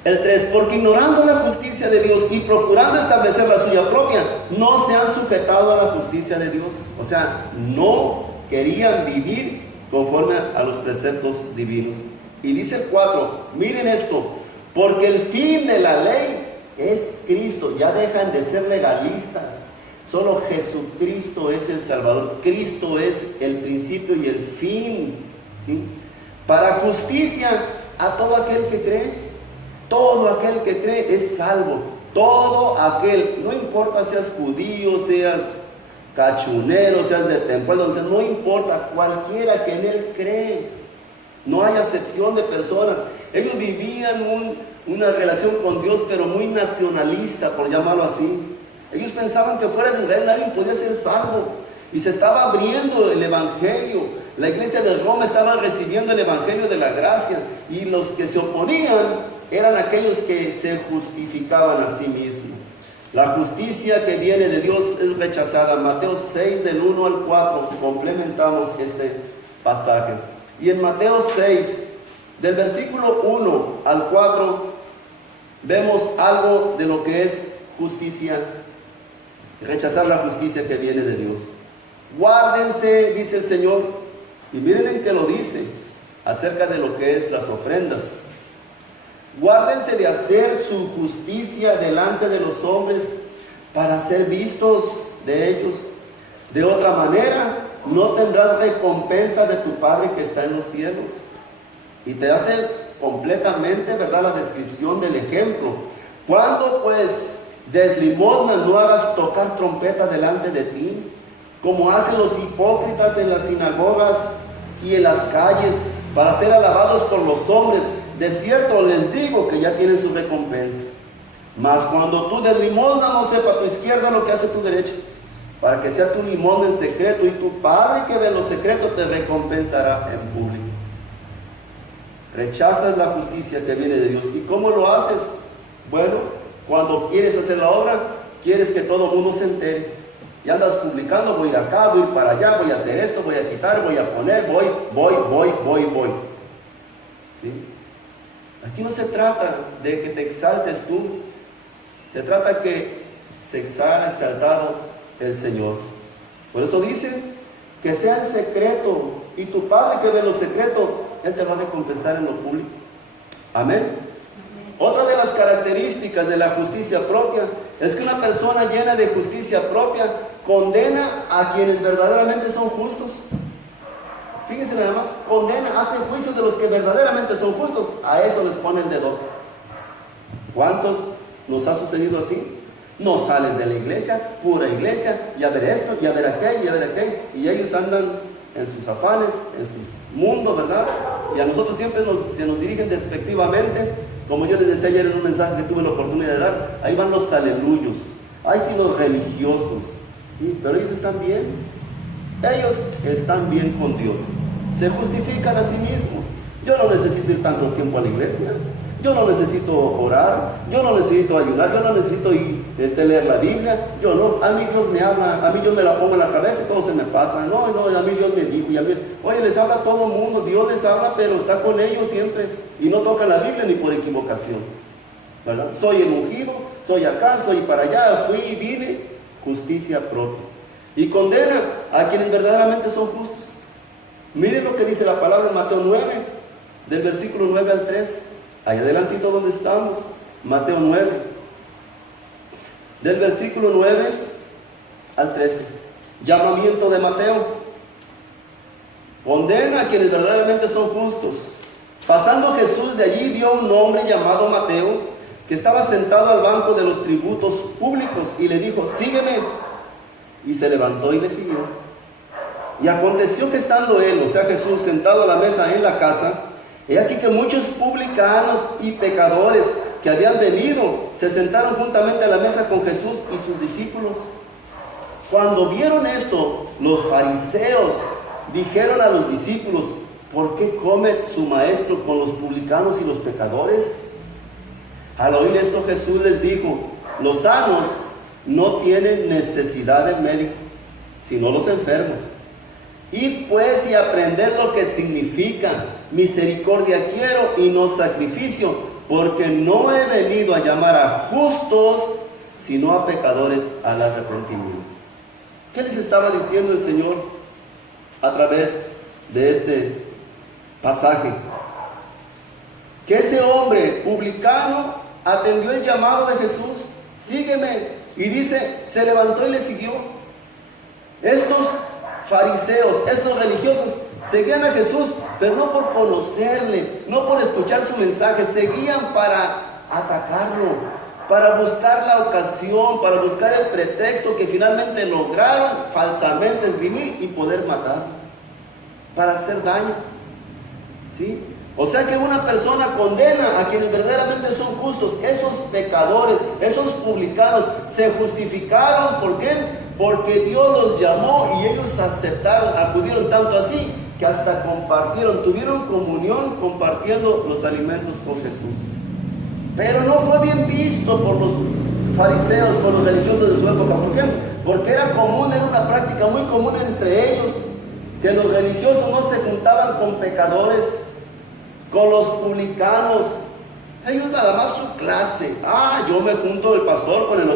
el 3, porque ignorando la justicia de Dios y procurando establecer la suya propia, no se han sujetado a la justicia de Dios. O sea, no querían vivir conforme a los preceptos divinos. Y dice el 4, miren esto, porque el fin de la ley es Cristo. Ya dejan de ser legalistas. Solo Jesucristo es el Salvador. Cristo es el principio y el fin, ¿sí? Para justicia a todo aquel que cree. Todo aquel que cree es salvo. Todo aquel, no importa seas judío, seas cachunero, seas de templo, no importa, cualquiera que en él cree. No hay acepción de personas. Ellos vivían una relación con Dios, pero muy nacionalista, por llamarlo así. Ellos pensaban que fuera de Israel nadie podía ser salvo. Y se estaba abriendo el Evangelio. La iglesia de Roma estaba recibiendo el Evangelio de la gracia. Y los que se oponían eran aquellos que se justificaban a sí mismos. La justicia que viene de Dios es rechazada. Mateo 6, del 1 al 4, complementamos este pasaje. Y en Mateo 6, del versículo 1 al 4, vemos algo de lo que es justicia, rechazar la justicia que viene de Dios. Guárdense, dice el Señor, y miren en qué lo dice, acerca de lo que es las ofrendas. Guárdense de hacer su justicia delante de los hombres para ser vistos de ellos. De otra manera, no tendrás recompensa de tu Padre que está en los cielos. Y te hace completamente, ¿verdad?, la descripción del ejemplo. Cuando pues des limosna, no hagas tocar trompeta delante de ti, como hacen los hipócritas en las sinagogas y en las calles, para ser alabados por los hombres. De cierto les digo que ya tienen su recompensa. Mas cuando tú des limosna, no sepa tu izquierda lo que hace tu derecha, para que sea tu limosna en secreto, y tu Padre que ve en lo secreto te recompensará en público. Rechazas la justicia que viene de Dios. ¿Y cómo lo haces? Bueno, cuando quieres hacer la obra, quieres que todo el mundo se entere. Y andas publicando, voy a ir acá, voy a ir para allá, voy a hacer esto, voy a quitar, voy a poner, voy. ¿Sí? Aquí no se trata de que te exaltes tú, se trata que se exaltado el Señor. Por eso dicen que sea en secreto, y tu Padre que ve lo secreto, Él te va a recompensar en lo público. Amén. Otra de las características de la justicia propia es que una persona llena de justicia propia condena a quienes verdaderamente son justos. Fíjense nada más, condena, hace juicios de los que verdaderamente son justos. A eso les pone el dedo. ¿Cuántos nos ha sucedido así? No sales de la iglesia, pura iglesia, y a ver esto, y a ver aquello, y a ver aquello, y ellos andan en sus afanes, en sus mundos, ¿verdad? Y a nosotros siempre se nos dirigen despectivamente, como yo les decía ayer en un mensaje que tuve la oportunidad de dar. Ahí van los aleluyos, ahí sí los religiosos, ¿sí? Pero ellos están bien con Dios, se justifican a sí mismos. Yo no necesito ir tanto tiempo a la iglesia, yo no necesito orar, yo no necesito ayunar, yo no necesito leer la Biblia, yo no, a mí Dios me habla, a mí yo me la pongo en la cabeza y todo se me pasa, no, a mí Dios me dijo, y a mí, oye, les habla todo el mundo, Dios les habla, pero está con ellos siempre, y no toca la Biblia ni por equivocación, ¿verdad? Soy el ungido, soy acá, soy para allá, fui y vine, justicia propia, y condena a quienes verdaderamente son justos. Miren lo que dice la palabra en Mateo 9, del versículo 9 al 13. Ahí adelantito donde estamos, Mateo 9, del versículo 9 al 13. Llamamiento de Mateo. Condena a quienes verdaderamente son justos. Pasando Jesús de allí, vio a un hombre llamado Mateo, que estaba sentado al banco de los tributos públicos, y le dijo, sígueme. Y se levantó y le siguió. Y aconteció que estando él, o sea Jesús, sentado a la mesa en la casa, he aquí que muchos publicanos y pecadores que habían venido se sentaron juntamente a la mesa con Jesús y sus discípulos. Cuando vieron esto, los fariseos dijeron a los discípulos, ¿por qué come su maestro con los publicanos y los pecadores? Al oír esto, Jesús les dijo, los sanos no tienen necesidad de médico, sino los enfermos. Id pues y aprended lo que significa misericordia quiero y no sacrificio, porque no he venido a llamar a justos, sino a pecadores al arrepentimiento. ¿Qué les estaba diciendo el Señor a través de este pasaje? Que ese hombre publicano atendió el llamado de Jesús, sígueme, y dice, se levantó y le siguió. Estos fariseos, estos religiosos, seguían a Jesús, pero no por conocerle, no por escuchar su mensaje, seguían para atacarlo, para buscar la ocasión, para buscar el pretexto que finalmente lograron falsamente esgrimir y poder matar, para hacer daño, ¿sí? O sea que una persona condena a quienes verdaderamente son justos. Esos pecadores, esos publicanos, se justificaron. ¿Por qué? Porque Dios los llamó y ellos aceptaron, acudieron tanto así que hasta compartieron, tuvieron comunión compartiendo los alimentos con Jesús. Pero no fue bien visto por los fariseos, por los religiosos de su época. ¿Por qué? Porque era común, era una práctica muy común entre ellos, que los religiosos no se juntaban con pecadores, con los publicanos. Ellos nada más su clase. Yo me junto el pastor, con el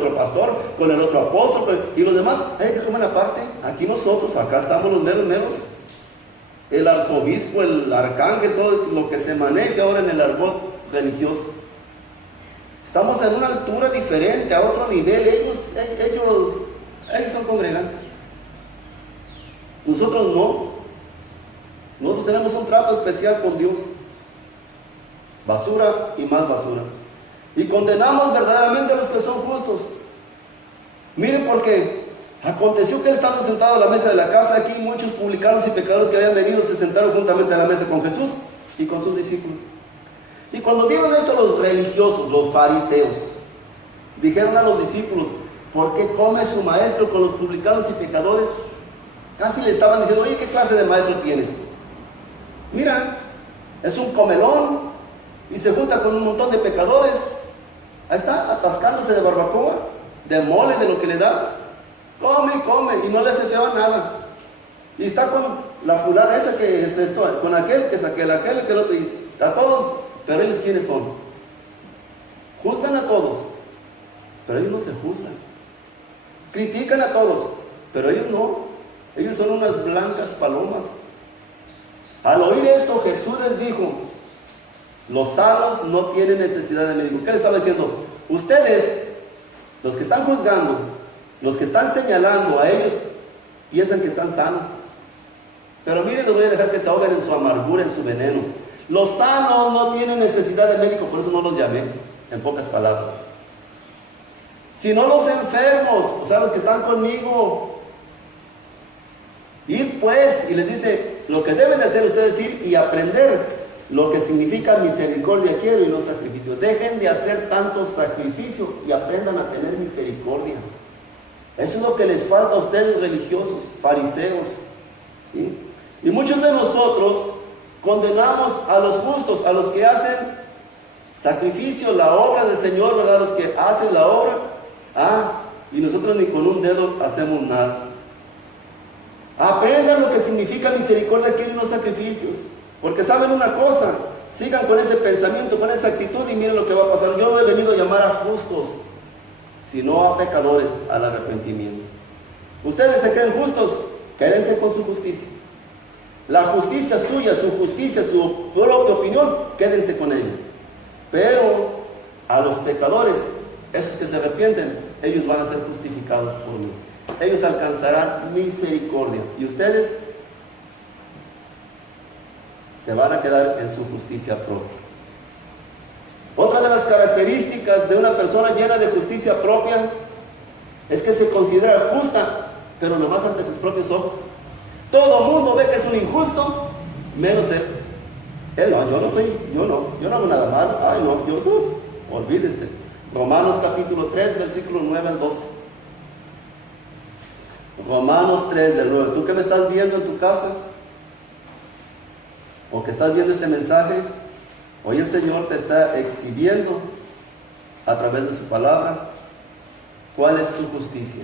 otro apóstol, y los demás, hay que comer aparte. Aquí nosotros, acá estamos los meros meros. El arzobispo, el arcángel, todo lo que se maneja ahora en el argot religioso. Estamos en una altura diferente, a otro nivel. Ellos son congregantes. Nosotros no. Nosotros tenemos un trato especial con Dios. Basura y más basura. Y condenamos verdaderamente a los que son justos. Miren, porque aconteció que él, estando sentado a la mesa de la casa, aquí muchos publicanos y pecadores que habían venido se sentaron juntamente a la mesa con Jesús y con sus discípulos. Y cuando vieron esto los religiosos, los fariseos, dijeron a los discípulos: ¿por qué come su maestro con los publicanos y pecadores? Casi le estaban diciendo: oye, ¿qué clase de maestro tienes? Mira, es un comelón y se junta con un montón de pecadores. Ahí está, atascándose de barbacoa, de mole, de lo que le da. Come y come y no le hace feo a nada. Y está con la fulana esa que es esto, con aquel que es aquel, que el otro, y a todos. Pero ellos, ¿quiénes son? Juzgan a todos, pero ellos no se juzgan. Critican a todos, pero ellos no. Ellos son unas blancas palomas. Al oír esto, Jesús les dijo: los sanos no tienen necesidad de médico. ¿Qué le estaba diciendo? Ustedes, los que están juzgando, los que están señalando a ellos, piensan que están sanos. Pero miren, los voy a dejar que se ahoguen en su amargura, en su veneno. Los sanos no tienen necesidad de médico, por eso no los llamé, en pocas palabras. Sino los enfermos, o sea, los que están conmigo. Ir pues, y les dice, lo que deben de hacer ustedes es ir y aprender lo que significa misericordia quiero y no sacrificio. Dejen de hacer tanto sacrificio y aprendan a tener misericordia. Eso es lo que les falta a ustedes, religiosos, fariseos, ¿sí? Y muchos de nosotros condenamos a los justos, a los que hacen sacrificio, la obra del Señor, ¿verdad? Los que hacen la obra, y nosotros ni con un dedo hacemos nada. Aprendan lo que significa misericordia, quieren los sacrificios, porque saben una cosa, sigan con ese pensamiento, con esa actitud, y miren lo que va a pasar. Yo no he venido a llamar a justos, sino a pecadores al arrepentimiento. Ustedes se creen justos, quédense con su justicia. La justicia suya, su justicia, su propia opinión, quédense con ella. Pero a los pecadores, esos que se arrepienten, ellos van a ser justificados por mí. Ellos alcanzarán misericordia. Y ustedes se van a quedar en su justicia propia. Otra de las características de una persona llena de justicia propia es que se considera justa, pero nomás ante sus propios ojos. Todo el mundo ve que es un injusto, menos él. Él no, yo no hago nada malo. Olvídense. Romanos capítulo 3, versículo 9 al 12. Romanos 3, del 9. ¿Tú que me estás viendo en tu casa? ¿O que estás viendo este mensaje? Hoy el Señor te está exhibiendo a través de su palabra cuál es tu justicia.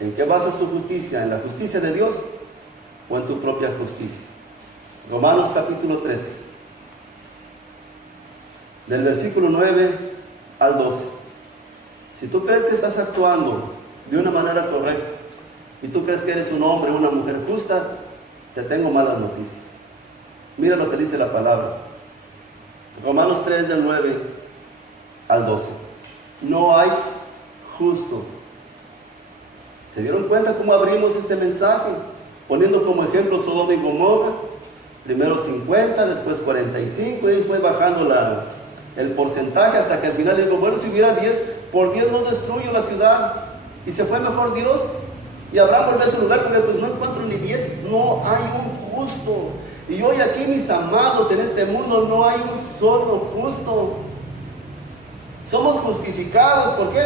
¿En qué basas tu justicia? ¿En la justicia de Dios o en tu propia justicia? Romanos capítulo 3, del versículo 9 al 12. Si tú crees que estás actuando de una manera correcta y tú crees que eres un hombre o una mujer justa, te tengo malas noticias. Mira lo que dice la palabra. Romanos 3, del 9 al 12. No hay justo. ¿Se dieron cuenta cómo abrimos este mensaje? Poniendo como ejemplo Sodoma y Gomorra. Primero 50, después 45, y fue bajando el porcentaje hasta que al final dijo, bueno, si hubiera 10, por 10 no destruyo la ciudad. Y se fue mejor Dios. Y Abraham volvió a ese lugar, porque pues no encuentro ni 10. No hay un justo. Y hoy aquí, mis amados, en este mundo no hay un solo justo. Somos justificados, ¿por qué?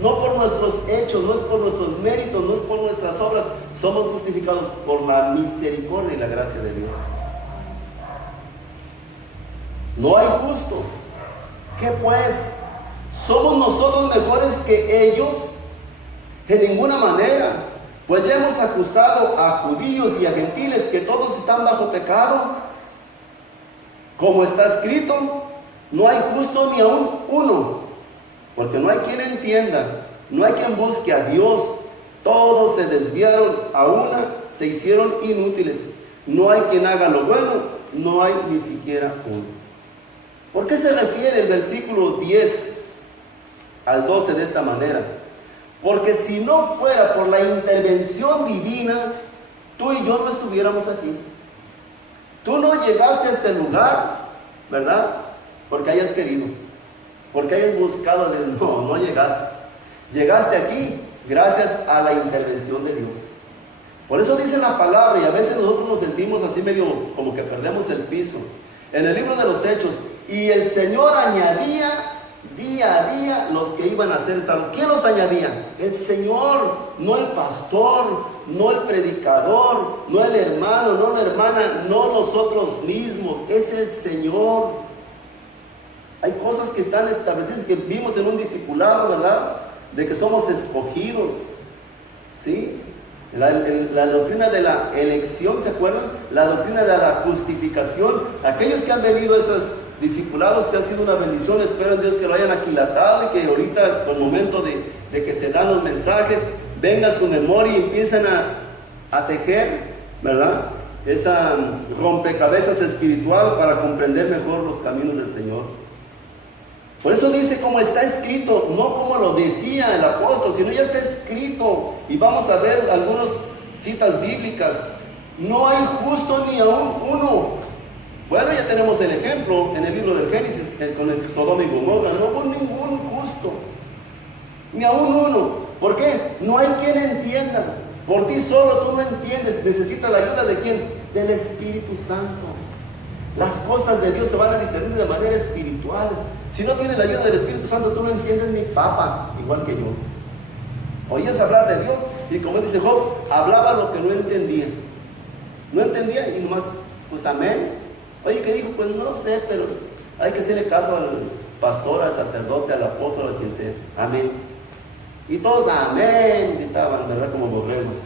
No por nuestros hechos, no es por nuestros méritos, no es por nuestras obras. Somos justificados por la misericordia y la gracia de Dios. No hay justo. ¿Qué pues? ¿Somos nosotros mejores que ellos? En ninguna manera. Pues ya hemos acusado a judíos y a gentiles que todos están bajo pecado. Como está escrito, No hay justo ni aún uno, porque no hay quien entienda, no hay quien busque a Dios. Todos se desviaron, a una se hicieron inútiles. No hay quien haga lo bueno, no hay ni siquiera uno. ¿Por qué se refiere el versículo 10 al 12 de esta manera? Porque si no fuera por la intervención divina, tú y yo no estuviéramos aquí. Tú no llegaste a este lugar, ¿verdad? Porque hayas querido, porque hayas buscado a Dios. No llegaste. Llegaste aquí gracias a la intervención de Dios. Por eso dice la palabra, y a veces nosotros nos sentimos así medio como que perdemos el piso. En el libro de los Hechos, y el Señor añadía día a día los que iban a ser salvos. ¿Quién los añadía? El Señor, no el pastor, no el predicador, no el hermano, no la hermana, no nosotros mismos, es el Señor. Hay cosas que están establecidas, que vimos en un discipulado, ¿verdad? De que somos escogidos, ¿sí? La doctrina de la elección, ¿se acuerdan? La doctrina de la justificación. Aquellos que han venido a esos discipulados, que han sido una bendición, espero en Dios que lo hayan aquilatado y que ahorita, por el momento de que se dan los mensajes, venga a su memoria y empiecen a tejer, ¿verdad? Esa rompecabezas espiritual para comprender mejor los caminos del Señor. Por eso dice como está escrito, no como lo decía el apóstol, sino ya está escrito. Y vamos a ver algunas citas bíblicas. No hay justo ni aún uno. Bueno, ya tenemos el ejemplo en el libro del Génesis con el Sodoma y Gomorra. No hubo ningún justo, ni aún uno. ¿Por qué? No hay quien entienda. Por ti solo tú no entiendes. Necesitas la ayuda de ¿quién? Del Espíritu Santo. Las cosas de Dios se van a discernir de manera espiritual. Si no tienes la ayuda del Espíritu Santo, tú no entiendes ni papa, igual que yo. Oías hablar de Dios y como dice Job, hablaba lo que no entendía. No entendía y nomás, pues amén. Oye, ¿qué dijo? Pues no sé, pero hay que hacerle caso al pastor, al sacerdote, al apóstol, a quien sea. Amén. Y todos amén, gritaban, ¿verdad? Como borregos.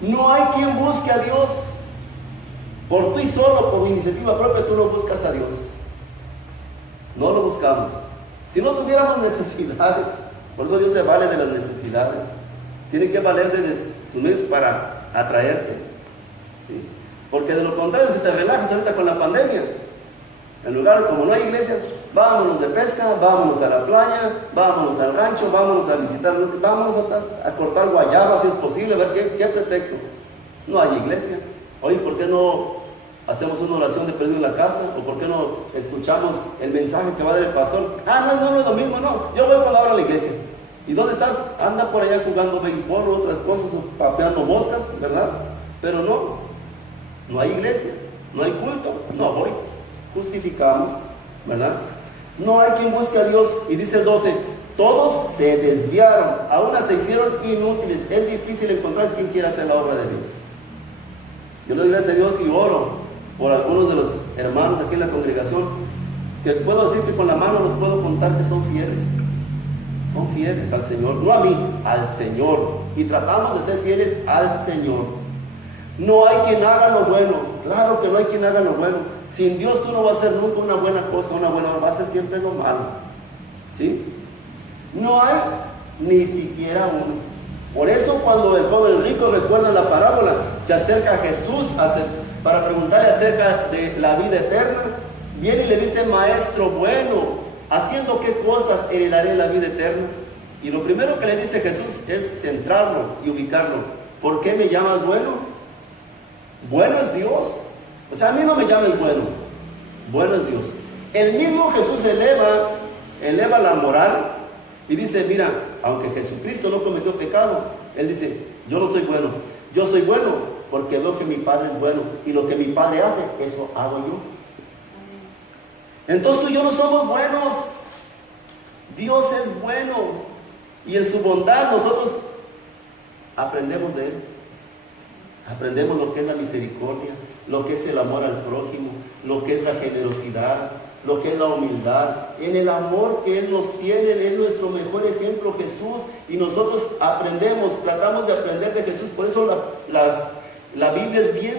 No hay quien busque a Dios. Por tú y solo, por iniciativa propia, tú no buscas a Dios. No lo buscamos. Si no tuviéramos necesidades, por eso Dios se vale de las necesidades. Tiene que valerse de sus medios para atraerte, ¿sí? Porque de lo contrario, si te relajas ahorita con la pandemia, en lugar, como no hay iglesia, vámonos de pesca, vámonos a la playa, vámonos al rancho, vámonos a visitar, vámonos a cortar guayabas si es posible, a ver qué pretexto. No hay iglesia. Oye, ¿por qué no hacemos una oración de perdido en la casa? ¿O por qué no escuchamos el mensaje que va a dar el pastor? No es lo mismo, no. Yo voy por la hora a la iglesia. ¿Y dónde estás? Anda por allá jugando béisbol o otras cosas, o papeando moscas, ¿verdad? Pero no hay iglesia, no hay culto, no voy. Justificamos, ¿verdad? No hay quien busque a Dios. Y dice el 12, todos se desviaron, a una se hicieron inútiles. Es difícil encontrar quien quiera hacer la obra de Dios. Yo le doy gracias a Dios y oro por algunos de los hermanos aquí en la congregación, que puedo decir que con la mano los puedo contar que son fieles al Señor, no a mí, al Señor, y tratamos de ser fieles al Señor. No hay quien haga lo bueno, claro que no hay quien haga lo bueno. Sin Dios tú no vas a hacer nunca una buena cosa, vas a hacer siempre lo malo, ¿sí? No hay ni siquiera uno. Por eso cuando el joven rico, recuerda la parábola, se acerca a Jesús para preguntarle acerca de la vida eterna, viene y le dice, maestro bueno, ¿haciendo qué cosas heredaré la vida eterna? Y lo primero que le dice Jesús es centrarlo y ubicarlo. ¿Por qué me llamas bueno? Bueno es Dios. O sea, a mí no me llames bueno. Bueno es Dios. El mismo Jesús eleva la moral y dice, mira, aunque Jesucristo no cometió pecado, Él dice, yo no soy bueno. Yo soy bueno porque veo que mi Padre es bueno. Y lo que mi Padre hace, eso hago yo. Entonces tú y yo no somos buenos. Dios es bueno. Y en su bondad nosotros aprendemos de Él. Aprendemos lo que es la misericordia, lo que es el amor al prójimo, lo que es la generosidad, lo que es la humildad. En el amor que Él nos tiene, Él es nuestro mejor ejemplo, Jesús. Y nosotros aprendemos, tratamos de aprender de Jesús. Por eso la Biblia es bien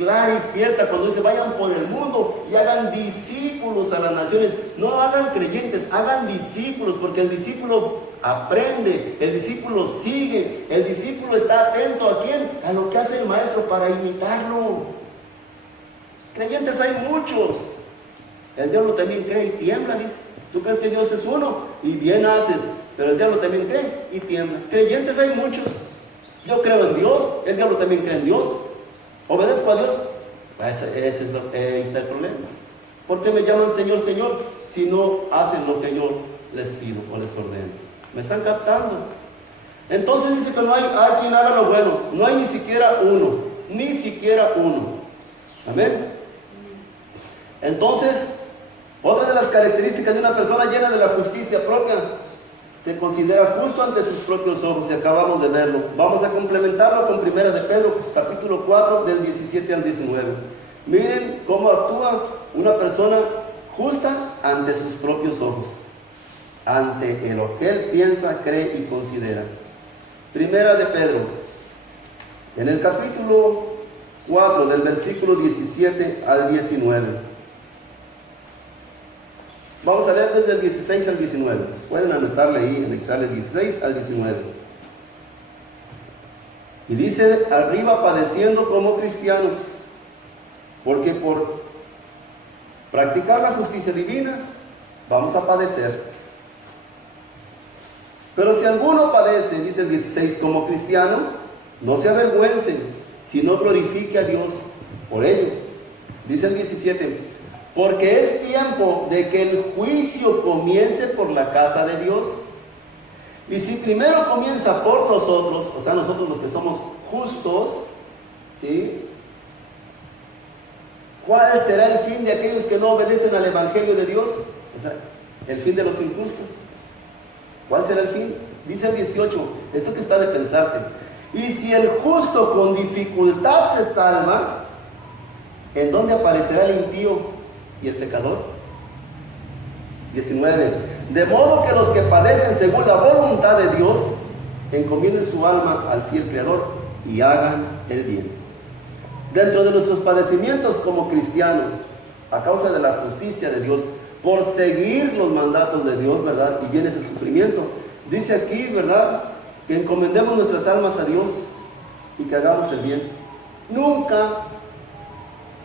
clara y cierta cuando dice vayan por el mundo y hagan discípulos a las naciones. No hagan creyentes, hagan discípulos, porque el discípulo aprende, el discípulo sigue, el discípulo está atento ¿a quién? A lo que hace el maestro para imitarlo. Creyentes hay muchos. El diablo también cree y tiembla, dice. Tú crees que Dios es uno y bien haces, pero el diablo también cree y tiembla. Creyentes hay muchos. Yo creo en Dios, el diablo también cree en Dios. ¿Obedezco a Dios? Ese está el problema. ¿Por qué me llaman Señor, Señor, si no hacen lo que yo les pido o les ordeno? ¿Me están captando? Entonces dice que no hay quien haga lo bueno. No hay ni siquiera uno. Ni siquiera uno. Amén. Entonces, otra de las características de una persona llena de la justicia propia, se considera justo ante sus propios ojos, y acabamos de verlo. Vamos a complementarlo con 1 de Pedro, capítulo 4, del 17 al 19. Miren cómo actúa una persona justa ante sus propios ojos, ante lo que él piensa, cree y considera. 1 de Pedro, en el capítulo 4, del versículo 17 al 19. Vamos a leer desde el 16 al 19. Pueden anotarle ahí, anexarle 16 al 19. Y dice arriba, padeciendo como cristianos, porque por practicar la justicia divina vamos a padecer. Pero si alguno padece, dice el 16, como cristiano, no se avergüence, sino glorifique a Dios por ello. Dice el 17, porque es tiempo de que el juicio comience por la casa de Dios. Y si primero comienza por nosotros, o sea, nosotros los que somos justos, ¿sí? ¿Cuál será el fin de aquellos que no obedecen al Evangelio de Dios? O sea, el fin de los injustos. ¿Cuál será el fin? Dice el 18, esto que está de pensarse. Y si el justo con dificultad se salva, ¿en dónde aparecerá el impío y el pecador? 19. De modo que los que padecen según la voluntad de Dios, encomienden su alma al fiel Creador y hagan el bien. Dentro de nuestros padecimientos como cristianos, a causa de la justicia de Dios, por seguir los mandatos de Dios, ¿verdad? Y viene ese sufrimiento. Dice aquí, ¿verdad?, que encomendemos nuestras almas a Dios y que hagamos el bien. Nunca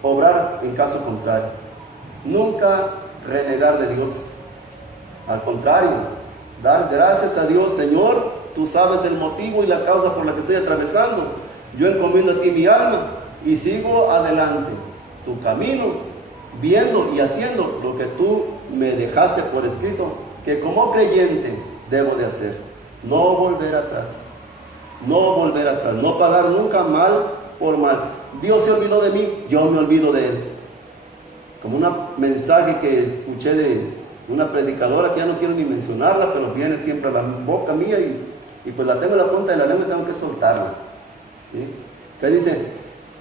obrar en caso contrario. Nunca renegar de Dios. Al contrario, dar gracias a Dios. Señor, tú sabes el motivo y la causa por la que estoy atravesando. Yo encomiendo a ti mi alma y sigo adelante tu camino, viendo y haciendo lo que tú me dejaste por escrito, que como creyente debo de hacer. No volver atrás. No volver atrás. No pagar nunca mal por mal. Dios se olvidó de mí, yo me olvido de Él. Como un mensaje que escuché de una predicadora que ya no quiero ni mencionarla, pero viene siempre a la boca mía y pues la tengo en la punta de la lengua y tengo que soltarla, ¿sí? Que dice,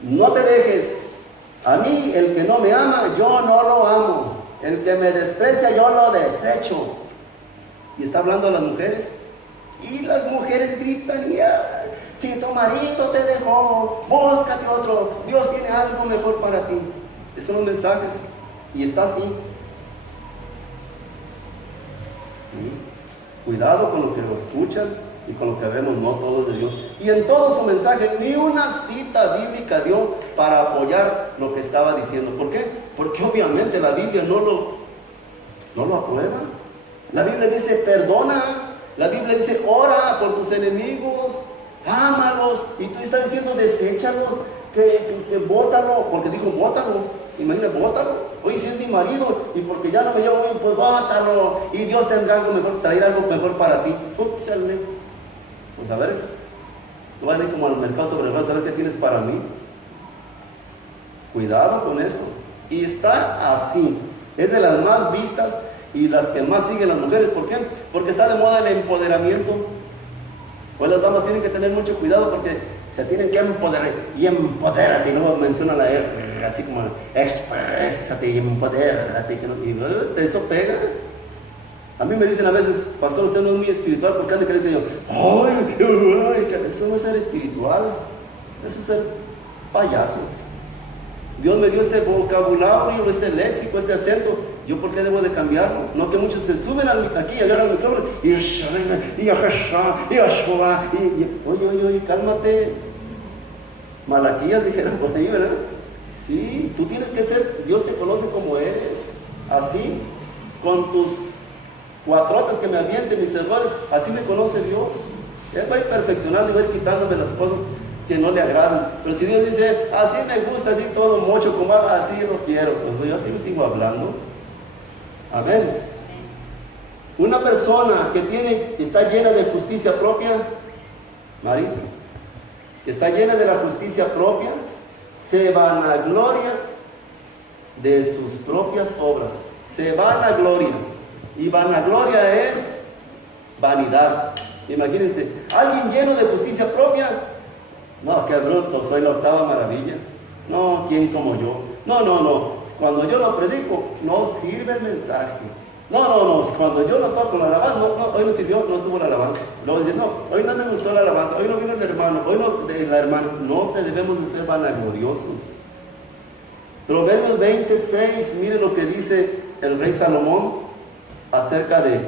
no te dejes, a mí el que no me ama, yo no lo amo, el que me desprecia, yo lo desecho. Y está hablando a las mujeres, y las mujeres gritan, y si tu marido te dejó, búscate otro, Dios tiene algo mejor para ti. Esos son los mensajes, y está así. Cuidado con lo que lo escuchan y con lo que vemos, no todo es de Dios. Y en todo su mensaje, ni una cita bíblica dio para apoyar lo que estaba diciendo. ¿Por qué? Porque obviamente la Biblia no lo aprueba. La Biblia dice, perdona. La Biblia dice, ora por tus enemigos, ámalos. Y tú estás diciendo, deséchalos, que bótalo, porque dijo, bótalo. Imagínate, bótalo. Oye, si es mi marido y porque ya no me llevo bien, pues bótalo. Y Dios tendrá algo mejor, traerá algo mejor para ti. Pues a ver, tú vas a ir como al mercado sobre el gas a ver qué tienes para mí. Cuidado con eso. Y está así. Es de las más vistas y las que más siguen las mujeres. ¿Por qué? Porque está de moda el empoderamiento. Pues las damas tienen que tener mucho cuidado porque se tienen que empoderar. Y empodérate. Y luego mencionan la R, así como exprésate y empodérate. Y eso pega. A mí me dicen a veces, pastor, usted no es muy espiritual, porque han de creer que yo, ay, que eso no es ser espiritual, eso es ser payaso. Dios me dio este vocabulario, este léxico, este acento. ¿Yo por qué debo de cambiarlo? No que muchos se suben aquí y agarran el micrófono oye, cálmate. Malaquías dijeron por ahí, ¿verdad? Sí, tú tienes que ser, Dios te conoce como eres, así, con tus cuatrotas que me avienten, mis errores, así me conoce Dios. Él va a ir perfeccionando y va a ir quitándome las cosas que no le agradan. Pero si Dios dice, así me gusta, así todo mocho, como así lo quiero, pues yo así me sigo hablando. Amén. Una persona que está llena de justicia propia, Mari, que está llena de la justicia propia, se vanagloria de sus propias obras. Se vanagloria. Y vanagloria es vanidad. Imagínense, alguien lleno de justicia propia. No, qué bruto, soy la octava maravilla. No, ¿quién como yo? No. Cuando yo lo predico, no sirve el mensaje. No. Cuando yo lo toco la alabanza, hoy no sirvió, no estuvo la alabanza. Luego dicen, no, hoy no me gustó la alabanza, hoy no vino el hermano, hoy no de la hermana. No te debemos de ser vanagloriosos. Proverbios 26, miren lo que dice el rey Salomón acerca de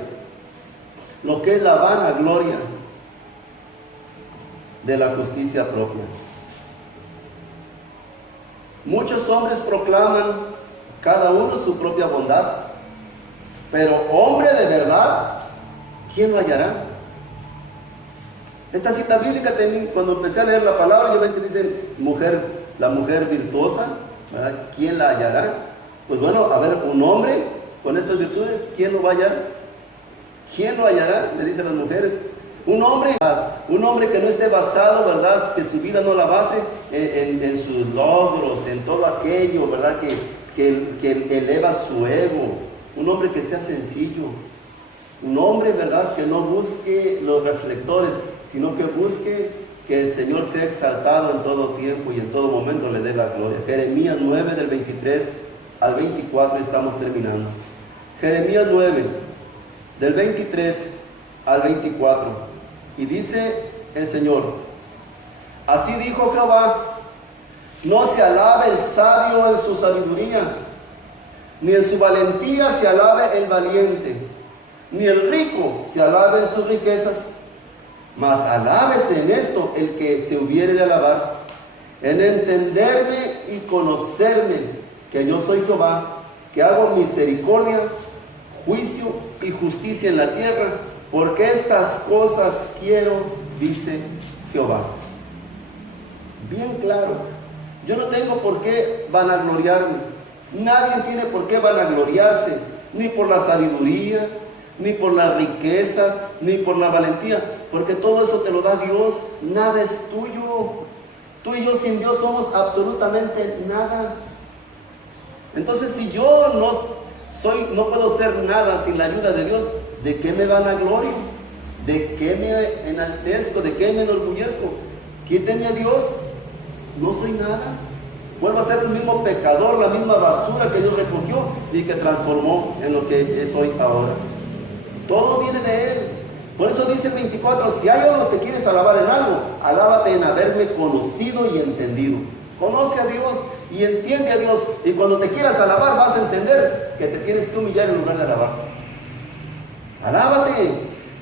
lo que es la vanagloria de la justicia propia. Muchos hombres proclaman cada uno su propia bondad, pero hombre de verdad, ¿quién lo hallará? Esta cita bíblica, cuando empecé a leer la palabra, yo ven que dicen la mujer virtuosa, ¿verdad? ¿Quién la hallará? Pues bueno, a ver, un hombre con estas virtudes, ¿quién lo va a hallar? ¿Quién lo hallará? Le dicen las mujeres. Un hombre que no esté basado, ¿verdad? Que su vida no la base en sus logros, en todo aquello, ¿verdad? Que eleva su ego. Un hombre que sea sencillo. Un hombre, ¿verdad? Que no busque los reflectores, sino que busque que el Señor sea exaltado en todo tiempo y en todo momento le dé la gloria. Jeremías 9 del 23 al 24 estamos terminando. Jeremías 9 del 23 al 24. Y dice el Señor, así dijo Jehová, no se alabe el sabio en su sabiduría, ni en su valentía se alabe el valiente, ni el rico se alabe en sus riquezas, mas alábese en esto el que se hubiere de alabar, en entenderme y conocerme, que yo soy Jehová, que hago misericordia, juicio y justicia en la tierra, porque estas cosas quiero, dice Jehová. Bien claro, yo no tengo por qué vanagloriarme. Nadie tiene por qué vanagloriarse, ni por la sabiduría, ni por las riquezas, ni por la valentía, porque todo eso te lo da Dios. Nada es tuyo. Tú y yo sin Dios somos absolutamente nada. Entonces, si yo no puedo ser nada sin la ayuda de Dios, ¿de qué me vanaglorio? ¿De qué me enaltezco? ¿De qué me enorgullezco? Quíteme a Dios, no soy nada. Vuelvo a ser el mismo pecador, la misma basura que Dios recogió y que transformó en lo que es hoy ahora. Todo viene de Él. Por eso dice el 24, si hay algo que quieres alabar en algo, alábate en haberme conocido y entendido. Conoce a Dios y entiende a Dios, y cuando te quieras alabar vas a entender que te tienes que humillar en lugar de alabar. Alábate.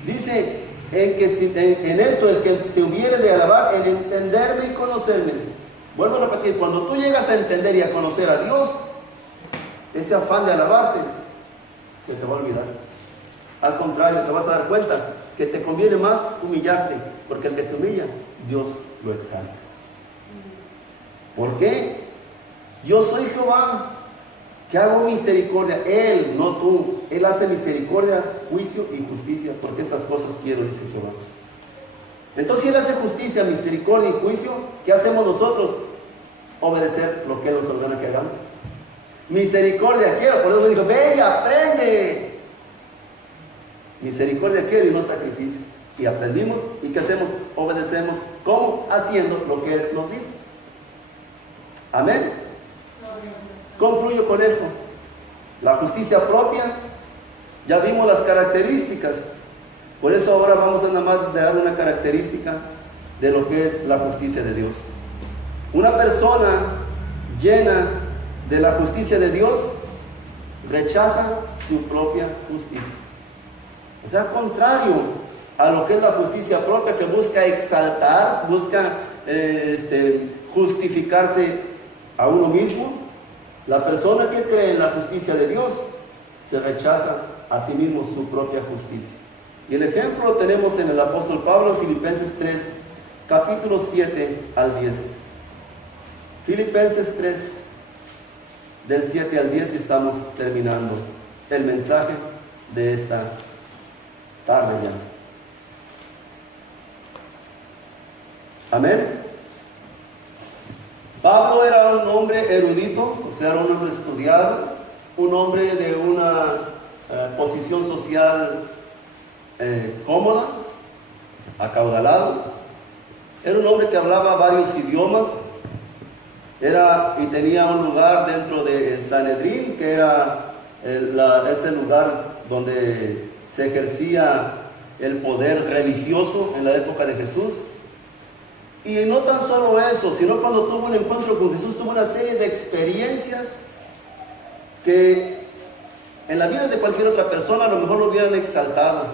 Dice en esto el que se hubiere de alabar, en entenderme y conocerme. Vuelvo a repetir, cuando tú llegas a entender y a conocer a Dios, ese afán de alabarte se te va a olvidar. Al contrario, te vas a dar cuenta que te conviene más humillarte, porque el que se humilla, Dios lo exalta. ¿Por qué? Yo soy Jehová, que hago misericordia. Él, no tú. Él hace misericordia, juicio y justicia, porque estas cosas quiero, dice Jehová. Entonces, si Él hace justicia, misericordia y juicio, ¿qué hacemos nosotros? Obedecer lo que Él nos ordena que hagamos. Misericordia quiero, por eso me dijo, ve y aprende. Misericordia quiero y no sacrificios. Y aprendimos, ¿y qué hacemos? Obedecemos. ¿Cómo? Haciendo lo que Él nos dice. Amén. Concluyo con esto. La justicia propia, ya vimos las características. Por eso ahora vamos a nada más dar una característica de lo que es la justicia de Dios. Una persona llena de la justicia de Dios, rechaza su propia justicia. O sea, contrario a lo que es la justicia propia, que busca exaltar, busca justificarse a uno mismo, la persona que cree en la justicia de Dios se rechaza a sí mismo su propia justicia. Y el ejemplo lo tenemos en el apóstol Pablo en Filipenses 3, capítulo 7 al 10. Filipenses 3, del 7 al 10, y estamos terminando el mensaje de esta tarde ya. Amén. Pablo era un hombre erudito, o sea, era un hombre estudiado, un hombre de una posición social cómoda, acaudalado. Era un hombre que hablaba varios idiomas, y tenía un lugar dentro del Sanedrín, que era ese lugar donde se ejercía el poder religioso en la época de Jesús. Y no tan solo eso, sino cuando tuvo un encuentro con Jesús, tuvo una serie de experiencias que en la vida de cualquier otra persona a lo mejor lo hubieran exaltado,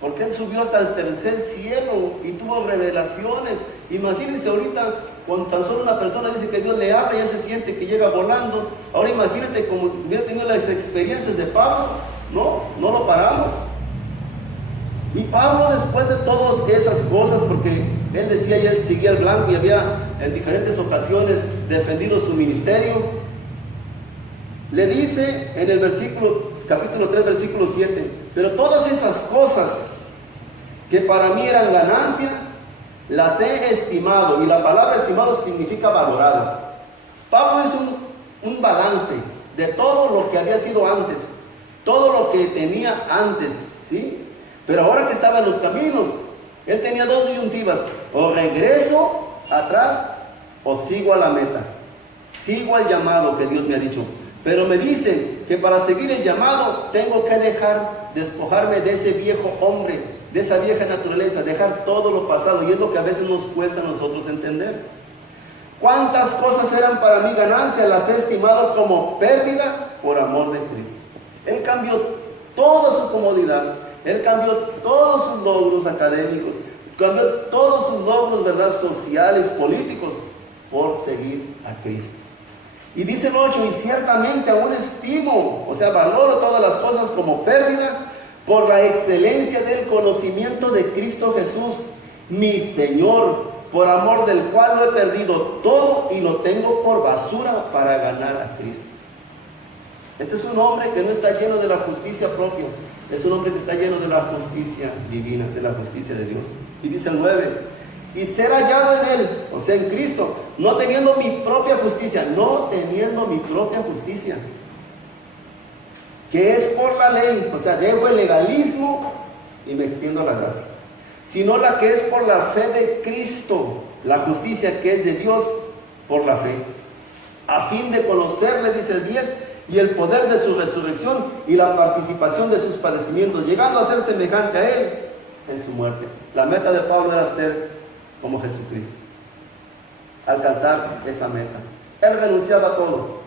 porque él subió hasta el tercer cielo y tuvo revelaciones. Imagínense ahorita, cuando tan solo una persona dice que Dios le habla y ya se siente que llega volando. Ahora imagínate como hubiera tenido las experiencias de Pablo. No lo paramos. Y Pablo, después de todas esas cosas, porque él decía y él seguía el blanco y había en diferentes ocasiones defendido su ministerio, le dice en el capítulo 3, versículo 7, pero todas esas cosas que para mí eran ganancia, las he estimado, y la palabra estimado significa valorado. Pablo es un balance de todo lo que había sido antes, todo lo que tenía antes, ¿sí? Pero ahora que estaba en los caminos, él tenía dos disyuntivas: o regreso atrás o sigo a la meta, sigo al llamado que Dios me ha dicho. Pero me dicen que para seguir el llamado tengo que despojarme de ese viejo hombre, de esa vieja naturaleza, dejar todo lo pasado, y es lo que a veces nos cuesta a nosotros entender. ¿Cuántas cosas eran para mí ganancia? Las he estimado como pérdida por amor de Cristo. Él cambió toda su comodidad, él cambió todos sus logros académicos, cambió todos sus logros, ¿verdad?, sociales, políticos, por seguir a Cristo. Y dice el 8, y ciertamente aún estimo, o sea, valoro todas las cosas como pérdida por la excelencia del conocimiento de Cristo Jesús, mi Señor, por amor del cual lo he perdido todo y lo tengo por basura para ganar a Cristo. Este es un hombre que no está lleno de la justicia propia, es un hombre que está lleno de la justicia divina, de la justicia de Dios. Y dice el 9, y ser hallado en Él, o sea, en Cristo, no teniendo mi propia justicia, que es por la ley, o sea, dejo el legalismo y me extiendo a la gracia, sino la que es por la fe de Cristo, la justicia que es de Dios por la fe, a fin de conocerle, dice el 10, y el poder de su resurrección y la participación de sus padecimientos, llegando a ser semejante a Él en su muerte. La meta de Pablo era ser como Jesucristo, alcanzar esa meta. Él renunciaba a todo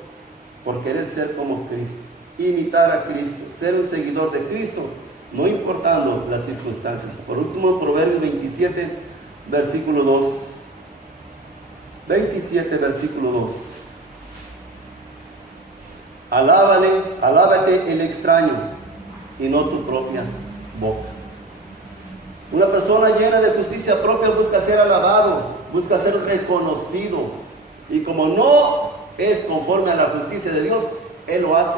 por querer ser como Cristo, imitar a Cristo, ser un seguidor de Cristo, no importando las circunstancias. Por último, Proverbios 27, versículo 2. 27, versículo 2. Alábate el extraño y no tu propia boca. Una persona llena de justicia propia busca ser alabado, busca ser reconocido. Y como no es conforme a la justicia de Dios, él lo hace.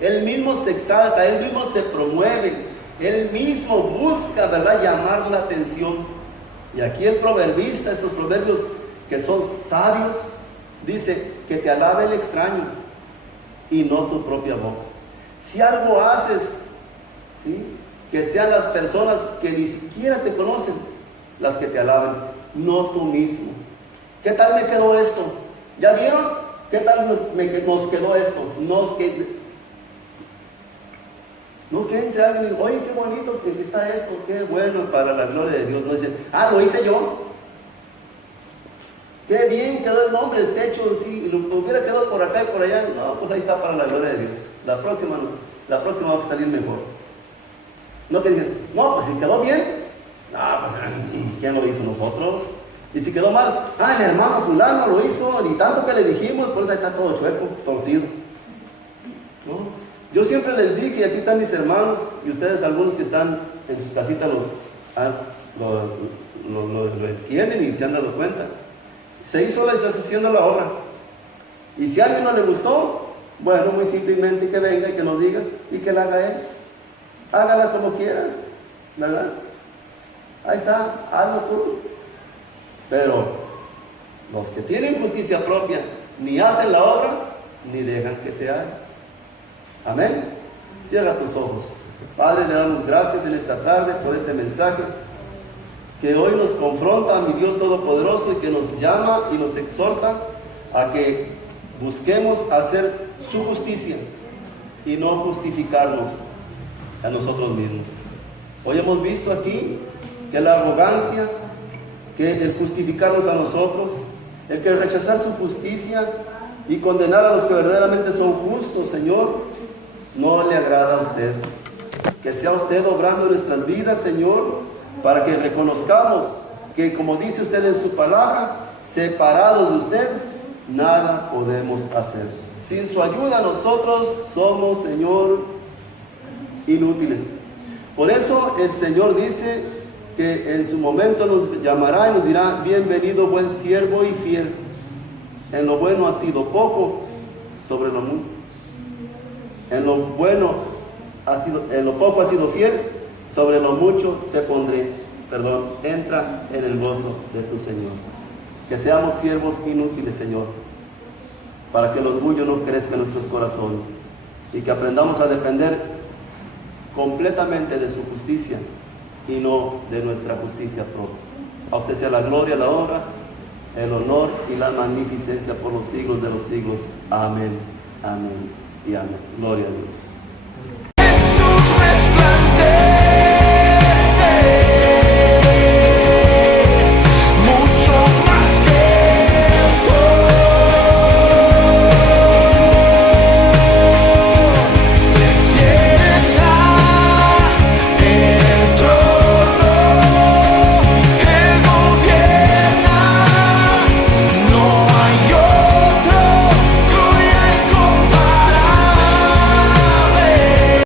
Él mismo se exalta, él mismo se promueve, él mismo busca, ¿verdad?, llamar la atención. Y aquí el proverbista, estos proverbios que son sabios, dice que te alabe el extraño y no tu propia boca. Si algo haces, ¿sí?, que sean las personas que ni siquiera te conocen las que te alaben, no tú mismo. ¿Qué tal me quedó esto? ¿Ya vieron? ¿Qué tal nos quedó esto? No que entre alguien y diga, oye, qué bonito que está esto, qué bueno, para la gloria de Dios. No dicen, lo hice yo. Qué bien quedó el nombre, el techo en sí, y lo hubiera quedado por acá y por allá. No, pues ahí está para la gloria de Dios. La próxima va a salir mejor. No que digan, no, pues si quedó bien, no, pues ¿quién lo hizo? Nosotros. Y si quedó mal, el hermano fulano lo hizo, y tanto que le dijimos, por eso ahí está todo chueco, torcido. ¿No? Yo siempre les dije, y aquí están mis hermanos, y ustedes algunos que están en sus casitas lo entienden y se han dado cuenta. Se hizo y está haciendo la obra. Y si a alguien no le gustó, bueno, muy simplemente que venga y que nos diga y que la haga él. Hágala como quiera, ¿verdad? Ahí está, hazlo tú. Pero los que tienen justicia propia ni hacen la obra ni dejan que se haga. Amén. Cierra tus ojos. Padre, le damos gracias en esta tarde por este mensaje que hoy nos confronta a mi Dios Todopoderoso y que nos llama y nos exhorta a que busquemos hacer su justicia y no justificarnos a nosotros mismos. Hoy hemos visto aquí que la arrogancia, que el justificarnos a nosotros, el que rechazar su justicia y condenar a los que verdaderamente son justos, Señor, no le agrada a usted. Que sea usted obrando en nuestras vidas, Señor, para que reconozcamos que, como dice usted en su palabra, separados de usted, nada podemos hacer. Sin su ayuda nosotros somos, Señor, inútiles. Por eso el Señor dice que en su momento nos llamará y nos dirá: bienvenido, buen siervo y fiel. En lo bueno has sido poco, sobre lo mucho. En lo poco has sido fiel, sobre lo mucho te pondré. Entra en el gozo de tu Señor. Que seamos siervos inútiles, Señor, para que el orgullo no crezca en nuestros corazones y que aprendamos a depender completamente de su justicia y no de nuestra justicia propia. A usted sea la gloria, la honra, el honor y la magnificencia por los siglos de los siglos. Amén, amén y amén. Gloria a Dios.